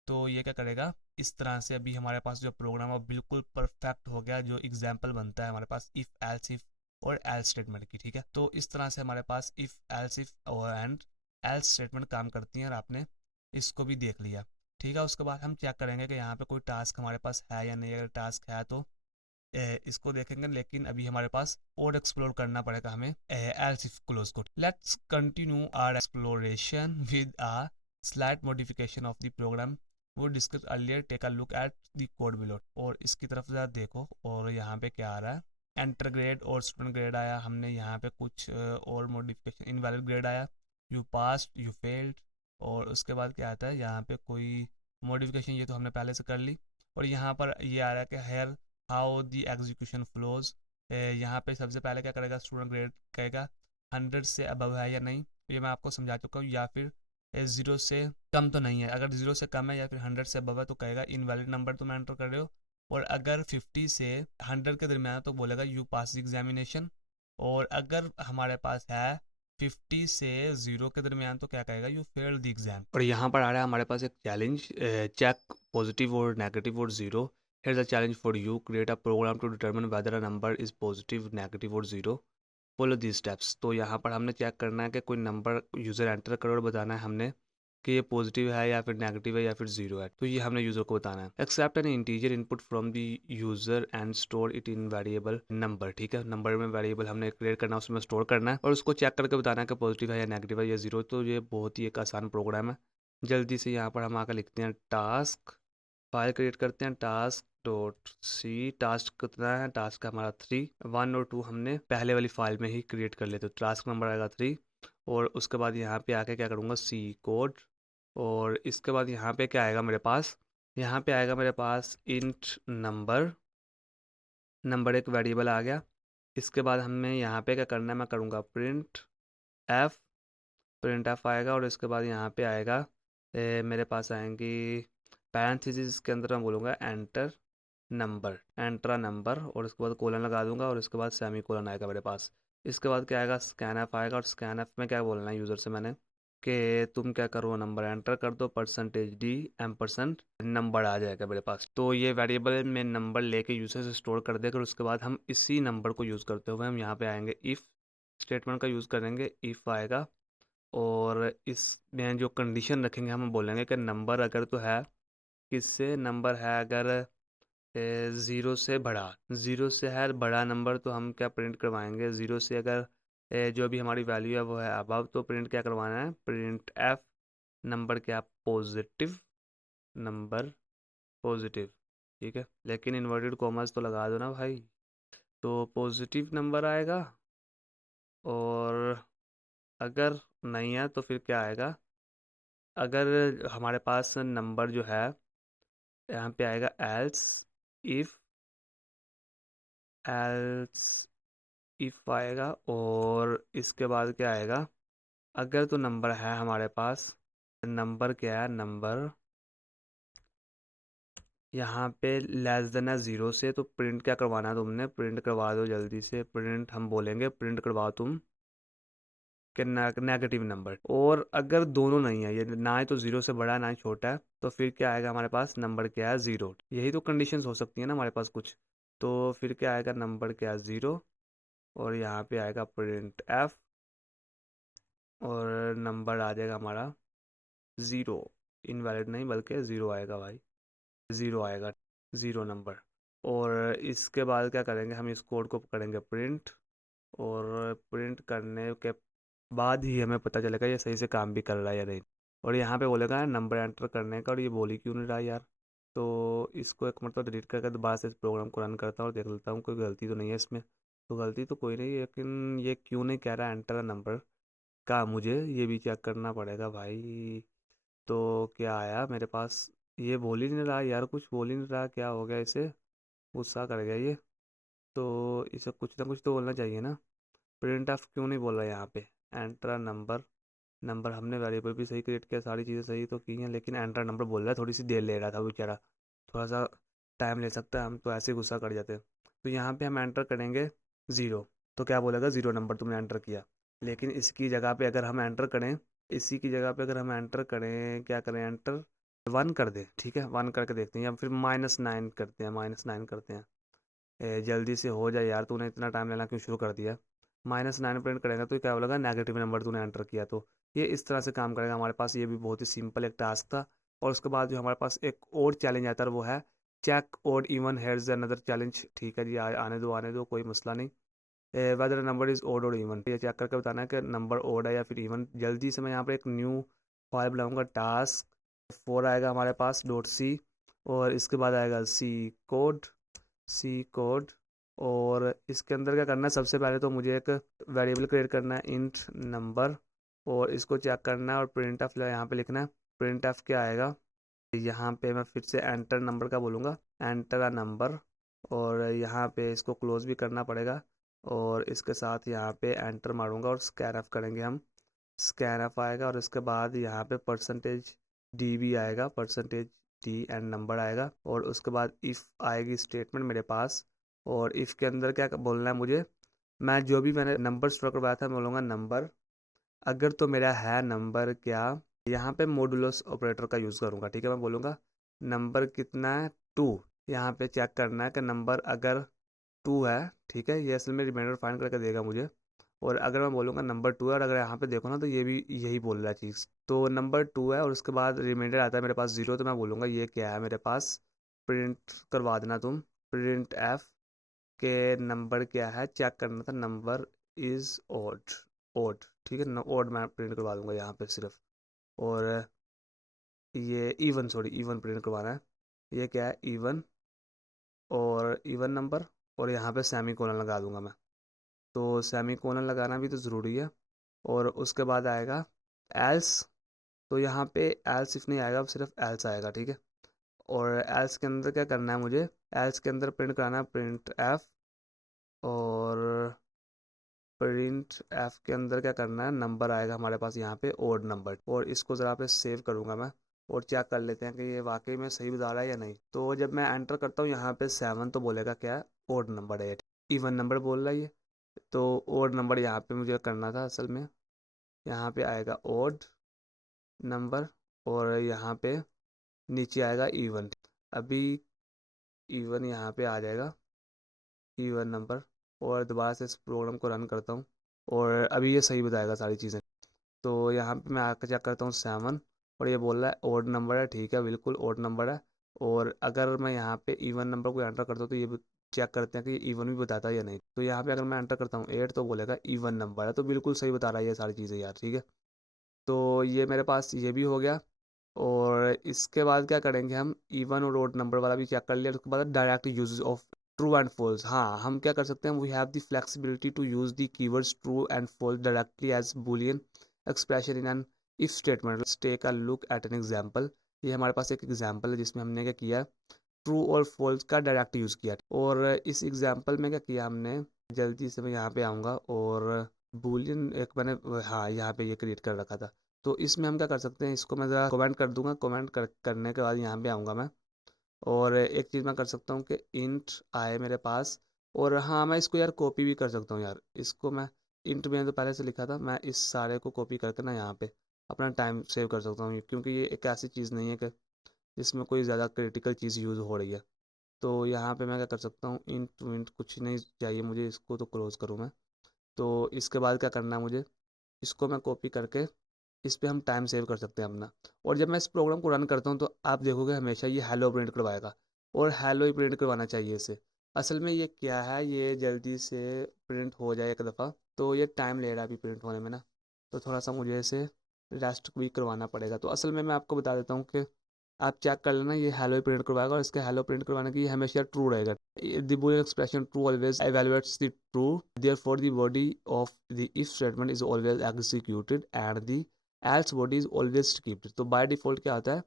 तो ये क्या करेगा, इस तरह से अभी हमारे पास जो प्रोग्राम है बिल्कुल परफेक्ट हो गया, जो एग्जाम्पल बनता है हमारे पास इफ़ एल्स इफ और एल्स स्टेटमेंट की, ठीक है। तो इस तरह से हमारे पास इफ़ एल्स इफ और एंड एल्स स्टेटमेंट काम करती हैं, और आपने इसको भी देख लिया, ठीक है। उसके बाद हम चेक करेंगे कि यहाँ पे कोई टास्क हमारे पास है या नहीं। अगर टास्क है तो इसको देखेंगे, लेकिन अभी हमारे पास और एक्सप्लोर करना पड़ेगा हमें एल्स इफ क्लोज को। Let's continue our exploration with a slight modification of the program we discussed earlier. Take a look at the code below, और इसकी तरफ ज़रा देखो, और यहाँ पे क्या आ रहा है, एंटर ग्रेड और स्टूडेंट ग्रेड आया, हमने यहाँ पे कुछ और मॉडिफिकेशन, इनवैलिड ग्रेड आया, यू पास्ड, यू फेल्ड, और उसके बाद क्या आता है यहाँ पे कोई मॉडिफिकेशन, ये तो हमने पहले से कर ली। और यहाँ पर ये आ रहा है कि here how the execution flows. यहाँ पे सबसे पहले क्या करेगा, स्टूडेंट ग्रेड कहेगा 100 से अबव है या नहीं, तो ये मैं आपको समझा चुका हूँ, या फिर 0 से कम तो नहीं है। अगर 0 से कम है या फिर 100 से अबव है तो कहेगा इनवैलिड नंबर तुम एंटर कर रहे हो। और अगर 50 से 100 के दरमियान है तो बोलेगा यू पास एग्जामिनेशन। और अगर हमारे पास है 50 से 0 के दरमियान तो क्या कहेगा, यू फेल द एग्जाम। और यहाँ पर आ रहा है हमारे पास एक चैलेंज, चेक पॉजिटिव और नेगेटिव और zero. Here's a challenge for you. Create a program to determine whether a number is positive, negative or zero. Follow these steps. तो यहाँ पर हमने चेक करना है कि कोई नंबर यूज़र एंटर करो और बताना है हमने कि ये पॉजिटिव है या फिर नेगेटिव है या फिर ज़ीरो है। तो ये हमने यूज़र को बताना है। Accept an integer input from the user and store it in variable number, ठीक है। नंबर में वेरिएबल हमने क्रिएट करना है, उसमें स्टोर करना है और उसको चेक करके बताना है कि पॉजिटिव है या नेगेटिव है या ज़ीरो। तो ये बहुत ही एक आसान प्रोग्राम है। जल्दी से यहाँ पर हम आकर लिखते हैं टास्क, फाइल क्रिएट करते हैं टास्क डॉट सी। टास्क कितना है, टास्क हमारा 3, 1 और 2 हमने पहले वाली फाइल में ही क्रिएट कर लेते, तो टास्क नंबर आएगा 3। और उसके बाद यहाँ पे आके क्या करूँगा, सी कोड। और इसके बाद यहाँ पे क्या आएगा मेरे पास, यहाँ पे आएगा मेरे पास इंट नंबर। नंबर एक वेरिएबल आ गया। इसके बाद हमें यहाँ पे क्या करना है, मैं करूँगा एफ प्रिंट एफ आएगा। और इसके बाद यहाँ पे आएगा मेरे पास आएंगी पैरेंथेसिस के अंदर मैं बोलूँगा एंटर नंबर, एंट्रा नंबर, और उसके बाद कोलन लगा दूंगा और उसके बाद सेमी कोलन आएगा मेरे पास। इसके बाद क्या आएगा, स्कैन एफ आएगा। और स्कैन एफ में क्या बोलना है यूज़र से मैंने कि तुम क्या करो, नंबर एंटर कर दो, %d एम्परसेंट नंबर आ जाएगा मेरे पास। तो ये वेरिएबल में नंबर लेके यूज़र से स्टोर कर देकर उसके बाद हम इसी नंबर को यूज़ करते हुए हम यहाँ पे आएंगे, इफ़ स्टेटमेंट का यूज़ करेंगे। इफ़ आएगा और इसमें जो कंडीशन रखेंगे हम बोलेंगे कि नंबर अगर तो है, किससे नंबर है, अगर ज़ीरो से बड़ा, ज़ीरो से है बड़ा नंबर तो हम क्या प्रिंट करवाएंगे, ज़ीरो से अगर जो भी हमारी वैल्यू है वो है अबव तो प्रिंट क्या करवाना है, प्रिंट एफ नंबर क्या, पॉजिटिव नंबर, पॉजिटिव, ठीक है। लेकिन इन्वर्टेड कॉमर्स तो लगा दो ना भाई। तो पॉजिटिव नंबर आएगा। और अगर नहीं है तो फिर क्या आएगा, अगर हमारे पास नंबर जो है यहाँ पे आएगा एल्स इफ़, एल्स इफ़ आएगा। और इसके बाद क्या आएगा, अगर तो नंबर है हमारे पास, नंबर क्या है, नंबर यहाँ पे लेस देन है ज़ीरो से, तो प्रिंट क्या करवाना है तुमने, प्रिंट करवा दो जल्दी से। प्रिंट हम बोलेंगे प्रिंट करवाओ तुम कि नेगेटिव नंबर। और अगर दोनों नहीं है, ये ना ही तो ज़ीरो से बड़ा है ना ही छोटा है, तो फिर क्या आएगा हमारे पास, नंबर क्या है, ज़ीरो। यही तो कंडीशंस हो सकती है ना हमारे पास कुछ। तो फिर क्या आएगा, नंबर क्या है, ज़ीरो। और यहाँ पे आएगा प्रिंट एफ और नंबर आ जाएगा हमारा ज़ीरो। इनवैलिड नहीं बल्कि ज़ीरो आएगा भाई, ज़ीरो आएगा, ज़ीरो नंबर। और इसके बाद क्या करेंगे, हम इस कोड को करेंगे प्रिंट। और प्रिंट करने के बाद ही हमें पता चलेगा ये सही से काम भी कर रहा है या नहीं। और यहाँ पे बोलेगा नंबर एंटर करने का, और ये बोल ही क्यों नहीं रहा यार। तो इसको एक मतलब डिलीट करके दोबारा से इस प्रोग्राम को रन करता हूँ और देख लेता हूँ कोई गलती तो नहीं है इसमें। तो गलती तो कोई नहीं, लेकिन ये क्यों नहीं कह रहा एंटर नंबर का, मुझे ये भी चेक करना पड़ेगा भाई। तो क्या आया मेरे पास, ये बोल ही नहीं रहा यार, कुछ बोल ही नहीं रहा, क्या हो गया इसे, गुस्सा कर गया ये। तो इसे कुछ ना कुछ तो बोलना चाहिए ना। प्रिंट ऑफ क्यों नहीं बोल रहा यहाँ पे, एंटर नंबर। नंबर हमने वेरिएबल भी सही क्रिएट किया, सारी चीज़ें सही तो की हैं, लेकिन एंटर नंबर बोल रहा है, थोड़ी सी देर ले रहा था बेचारा, थोड़ा सा टाइम ले सकता है, हम तो ऐसे ही गुस्सा कर जाते हैं। तो यहाँ पे हम एंटर करेंगे 0, तो क्या बोलेगा 0 नंबर तुमने एंटर किया। लेकिन इसकी जगह पे अगर हम एंटर करें, इसी की जगह पे अगर हम एंटर करें, क्या करें, एंटर 1 कर दें, ठीक है, 1 करके देखते हैं, या फिर -9 करते हैं, -9 करते हैं। जल्दी से हो जाए यार, तूने इतना टाइम लेना क्यों शुरू कर दिया। -9 प्रिंट करेगा तो क्या बोलेगा, नेगेटिव नंबर तूने एंटर किया। तो ये इस तरह से काम करेगा हमारे पास। ये भी बहुत ही सिंपल एक टास्क था। और उसके बाद जो हमारे पास एक और चैलेंज आता है वो है check odd even here's another challenge. ठीक है जी, आने दो, कोई मसला नहीं। Whether number is odd or even, ये चेक करके बताना है कि नंबर ओड है या फिर इवन। जल्दी से मैं यहाँ पर एक न्यू फाइल बनाऊंगा, टास्क 4 आएगा हमारे पास .c, और इसके बाद आएगा सी कोड। और इसके अंदर क्या करना है, सबसे पहले तो मुझे एक वेरिएबल क्रिएट करना है इंट नंबर, और इसको चेक करना है और प्रिंट एफ यहाँ पे लिखना है। प्रिंट एफ क्या आएगा, यहाँ पे मैं फिर से एंटर नंबर का बोलूँगा, एंटर अ नंबर, और यहाँ पे इसको क्लोज भी करना पड़ेगा, और इसके साथ यहाँ पे एंटर मारूंगा और स्कैन एफ करेंगे हम। स्कैन एफ आएगा और इसके बाद यहाँ पे %d भी आएगा, %d एंड नंबर आएगा, और उसके बाद इफ़ आएगी स्टेटमेंट मेरे पास। और इफ़ के अंदर क्या बोलना है मुझे, मैं जो भी मैंने नंबर स्टोर करवाया था मैं बोलूँगा नंबर, अगर तो मेरा है नंबर क्या, यहाँ पे मॉडुलस ऑपरेटर का यूज़ करूँगा, ठीक है। मैं बोलूँगा नंबर कितना है 2, यहाँ पे चेक करना है कि नंबर अगर 2 है, ठीक है, ये असल में रिमाइंडर फाइंड करके देगा मुझे। और अगर मैं बोलूँगा नंबर 2 है, और अगर यहाँ पे देखो ना तो ये भी यही बोल रहा है चीज़, तो नंबर 2 है, और उसके बाद रिमाइंडर आता है मेरे पास 0, तो मैं बोलूँगा ये क्या है मेरे पास, प्रिंट करवा देना तुम, प्रिंट एफ के नंबर क्या है, चेक करना था, नंबर इज़ ओड, ओड, ठीक है ना, ओड मैं प्रिंट करवा दूँगा यहाँ पे सिर्फ। और ये इवन, सॉरी, इवन प्रिंट करवाना है, ये क्या है, इवन, और इवन नंबर, और यहाँ पे सेमी कोलन लगा दूंगा मैं। तो सेमी कोलन लगाना भी तो ज़रूरी है। और उसके बाद आएगा एल्स, तो यहाँ पे एल्स इफ नहीं आएगा, अब सिर्फ एल्स आएगा, ठीक है। और एल्स के अंदर क्या करना है मुझे, एल्स के अंदर प्रिंट कराना है प्रिंट एफ, और प्रिंट एफ के अंदर क्या करना है, नंबर आएगा हमारे पास यहाँ पे ओड नंबर, और इसको ज़रा पे सेव करूँगा मैं, और चेक कर लेते हैं कि ये वाकई में सही बता रहा है या नहीं। तो जब मैं एंटर करता हूँ यहाँ पे 7, तो बोलेगा क्या है, ओड नंबर है ये, इवन नंबर बोल रहा है ये। तो ओड नंबर यहाँ पे मुझे करना था असल में, यहाँ पे आएगा ओड नंबर, और यहाँ पे नीचे आएगा इवन। अभी इवन यहाँ पे आ जाएगा, इवन नंबर। और दोबारा से इस प्रोग्राम को रन करता हूँ, और अभी ये सही बताएगा सारी चीज़ें। तो यहाँ पे मैं आकर चेक करता हूँ 7, और ये बोल रहा है ओड नंबर है, ठीक है, बिल्कुल ओड नंबर है। और अगर मैं यहाँ पे इवन नंबर को एंटर करता हूँ तो ये चेक करते हैं कि ये इवन भी बताता है या नहीं। तो यहाँ पे अगर मैं एंटर करता हूँ 8, तो बोलेगा इवन नंबर है, तो बिल्कुल सही बता रहा है ये सारी चीज़ें यार, ठीक है। तो ये मेरे पास ये भी हो गया। और इसके बाद क्या करेंगे, हम इवन और ओड नंबर वाला भी चेक कर लिया। उसके बाद direct use of true and false. हाँ, हम क्या कर सकते हैं, we have the flexibility to use the keywords true and false directly as boolean expression in an if statement. Let's take a look at an example. ये हमारे पास एक example है जिसमें हमने क्या किया, ट्रू और फॉल्स का डायरेक्ट यूज़ किया। और इस एग्जांपल में क्या किया हमने, जल्दी से मैं यहाँ पे आऊँगा, और बूलियन एक मैंने, हाँ, यहाँ पे ये क्रिएट कर रखा था। तो इसमें हम क्या कर सकते हैं, इसको मैं ज़रा कमेंट कर दूंगा, करने के बाद यहाँ पे आऊँगा मैं। और एक चीज़ मैं कर सकता हूँ कि इंट आए मेरे पास, और हाँ, मैं इसको यार कॉपी भी कर सकता हूँ यार, इसको मैं इंट मैंने तो पहले से लिखा था, मैं इस सारे को कॉपी करके ना यहाँ पे अपना टाइम सेव कर सकता हूँ, क्योंकि ये एक ऐसी चीज़ नहीं है कि जिसमें कोई ज़्यादा क्रिटिकल चीज़ यूज़ हो रही है। तो यहाँ पे मैं क्या कर सकता हूँ, इंट विंट कुछ नहीं चाहिए मुझे, इसको तो क्लोज़ करूँ मैं। तो इसके बाद क्या करना है मुझे, इसको मैं कॉपी करके इस पे हम टाइम सेव कर सकते हैं अपना। और जब मैं इस प्रोग्राम को रन करता हूँ तो आप देखोगे हमेशा ये हेलो प्रिंट करवाएगा, और हेलो ही प्रिंट करवाना चाहिए इसे। असल में ये क्या है, ये जल्दी से प्रिंट हो जाए एक दफ़ा, तो ये टाइम ले रहा है अभी प्रिंट होने में ना, तो थोड़ा सा मुझे इसे रेस्ट भी करवाना पड़ेगा। तो असल में मैं आपको बता देता हूँ कि आप चेक कर लेना, ये हेलो ही प्रिंट करवाएगा, और इसके हेलो प्रिंट करवाने की ये हमेशा ट्रू रहेगा। The boolean expression true always evaluates the true, therefore the body of the if statement is always executed and the else body is always skipped। तो बाय डिफ़ॉल्ट क्या होता है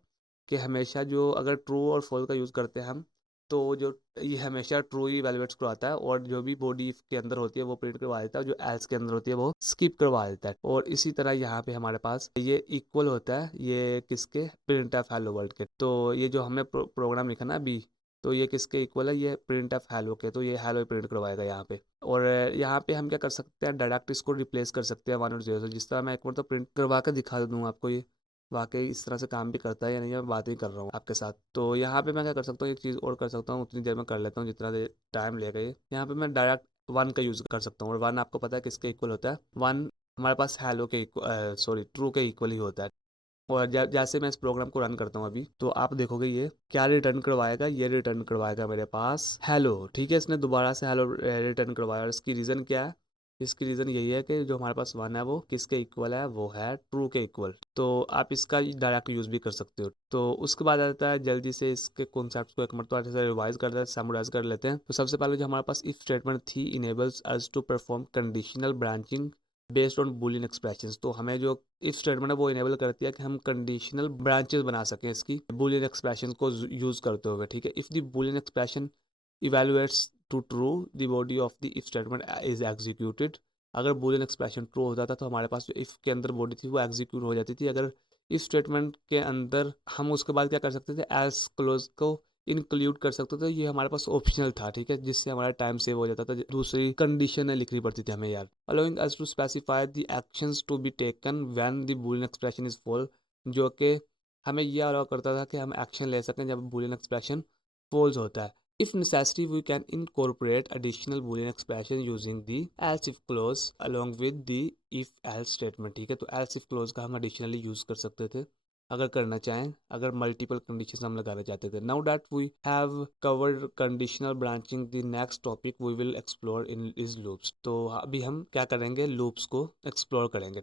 कि हमेशा जो अगर ट्रू और फॉल्स का यूज़ करते हैं हम, तो जो ये हमेशा ट्रू ही वैल्यूएट्स करवाता है, और जो भी बॉडी इफ के अंदर होती है वो प्रिंट करवा देता है, जो एल्स के अंदर होती है वो स्किप करवा देता है। और इसी तरह यहाँ पे हमारे पास ये इक्वल होता है, ये किसके, प्रिंट ऑफ हेलो वर्ल्ड के। तो ये जो हमने प्रोग्राम लिखा ना बी, तो ये किसके इक्वल है, ये प्रिंट ऑफ हेलो के, तो ये हेलो प्रिंट करवाएगा यहाँ पे। और यहाँ पे हम क्या कर सकते हैं, डायरेक्ट इसको रिप्लेस कर सकते हैं 1 और 0 से। जिस तरह मैं एक बार तो प्रिंट करवा कर दिखा दूँ आपको, ये वाकई इस तरह से काम भी करता है या नहीं, मैं बात ही कर रहा हूँ आपके साथ। तो यहाँ पे मैं क्या कर सकता हूँ, एक चीज़ और कर सकता हूँ, उतनी देर में कर लेता हूँ जितना देर टाइम लेगा ये। यहाँ पे मैं डायरेक्ट 1 का यूज़ कर सकता हूँ, और 1 आपको पता है किसके इक्वल होता है, 1 हमारे पास हेलो के इक्वल, सॉरी ट्रू के इक्वल ही होता है। और जैसे मैं इस प्रोग्राम को रन करता हूँ अभी, तो आप देखोगे ये क्या रिटर्न करवाएगा, ये रिटर्न करवाएगा मेरे पास हेलो। ठीक है, इसने दोबारा से हेलो रिटर्न करवाया, और इसकी रीज़न क्या है, इसकी रीज़न यही है कि जो हमारे पास 1 है वो किसके इक्वल है, वो है ट्रू के इक्वल। तो आप इसका डायरेक्ट यूज़ भी कर सकते हो। तो उसके बाद आता है, जल्दी से इसके कॉन्सेप्ट को एक मरतबा से रिवाइज कर लेते हैं, समराइज कर लेते हैं। तो सबसे पहले जो हमारे पास इफ स्टेटमेंट थी, enables us to perform conditional branching based on boolean expressions. तो हमें जो इफ स्टेटमेंट है वो इनेबल करती है कि हम कंडीशनल ब्रांचेस बना सकें इसकी बूलियन एक्सप्रेशन को यूज करते हुए। ठीक है, if the boolean expression evaluates to true, the body of the if statement is executed. अगर बूलियन एक्सप्रेशन ट्रू होता था तो हमारे पास जो इफ के अंदर बॉडी थी वो एग्जीक्यूट हो जाती थी। अगर इफ स्टेटमेंट के अंदर हम उसके बाद क्या कर सकते थे, एल्स क्लोज को इंक्लूड कर सकते थे, ये हमारे पास ऑप्शनल था। ठीक है, जिससे हमारा टाइम सेव हो जाता था, दूसरी कंडीशन लिखनी पड़ती थी हमें यार। Allowing us to specify the actions to be taken when the boolean expression is false, जो कि हमें ये अलाउ करता था कि हम एक्शन ले सकें जब बूलियन एक्सप्रेशन फॉल्स होता है। If necessary, we can incorporate additional boolean expression using the else if clause along with the if else statement। ठीक है, तो else if clause का हम additionally यूज कर सकते थे अगर करना चाहें, अगर मल्टीपल कंडीशन हम लगाना चाहते थे। Now that we have covered conditional branching, the next topic we will explore in is loops. तो अभी हम क्या करेंगे, लूप्स को एक्सप्लोर करेंगे।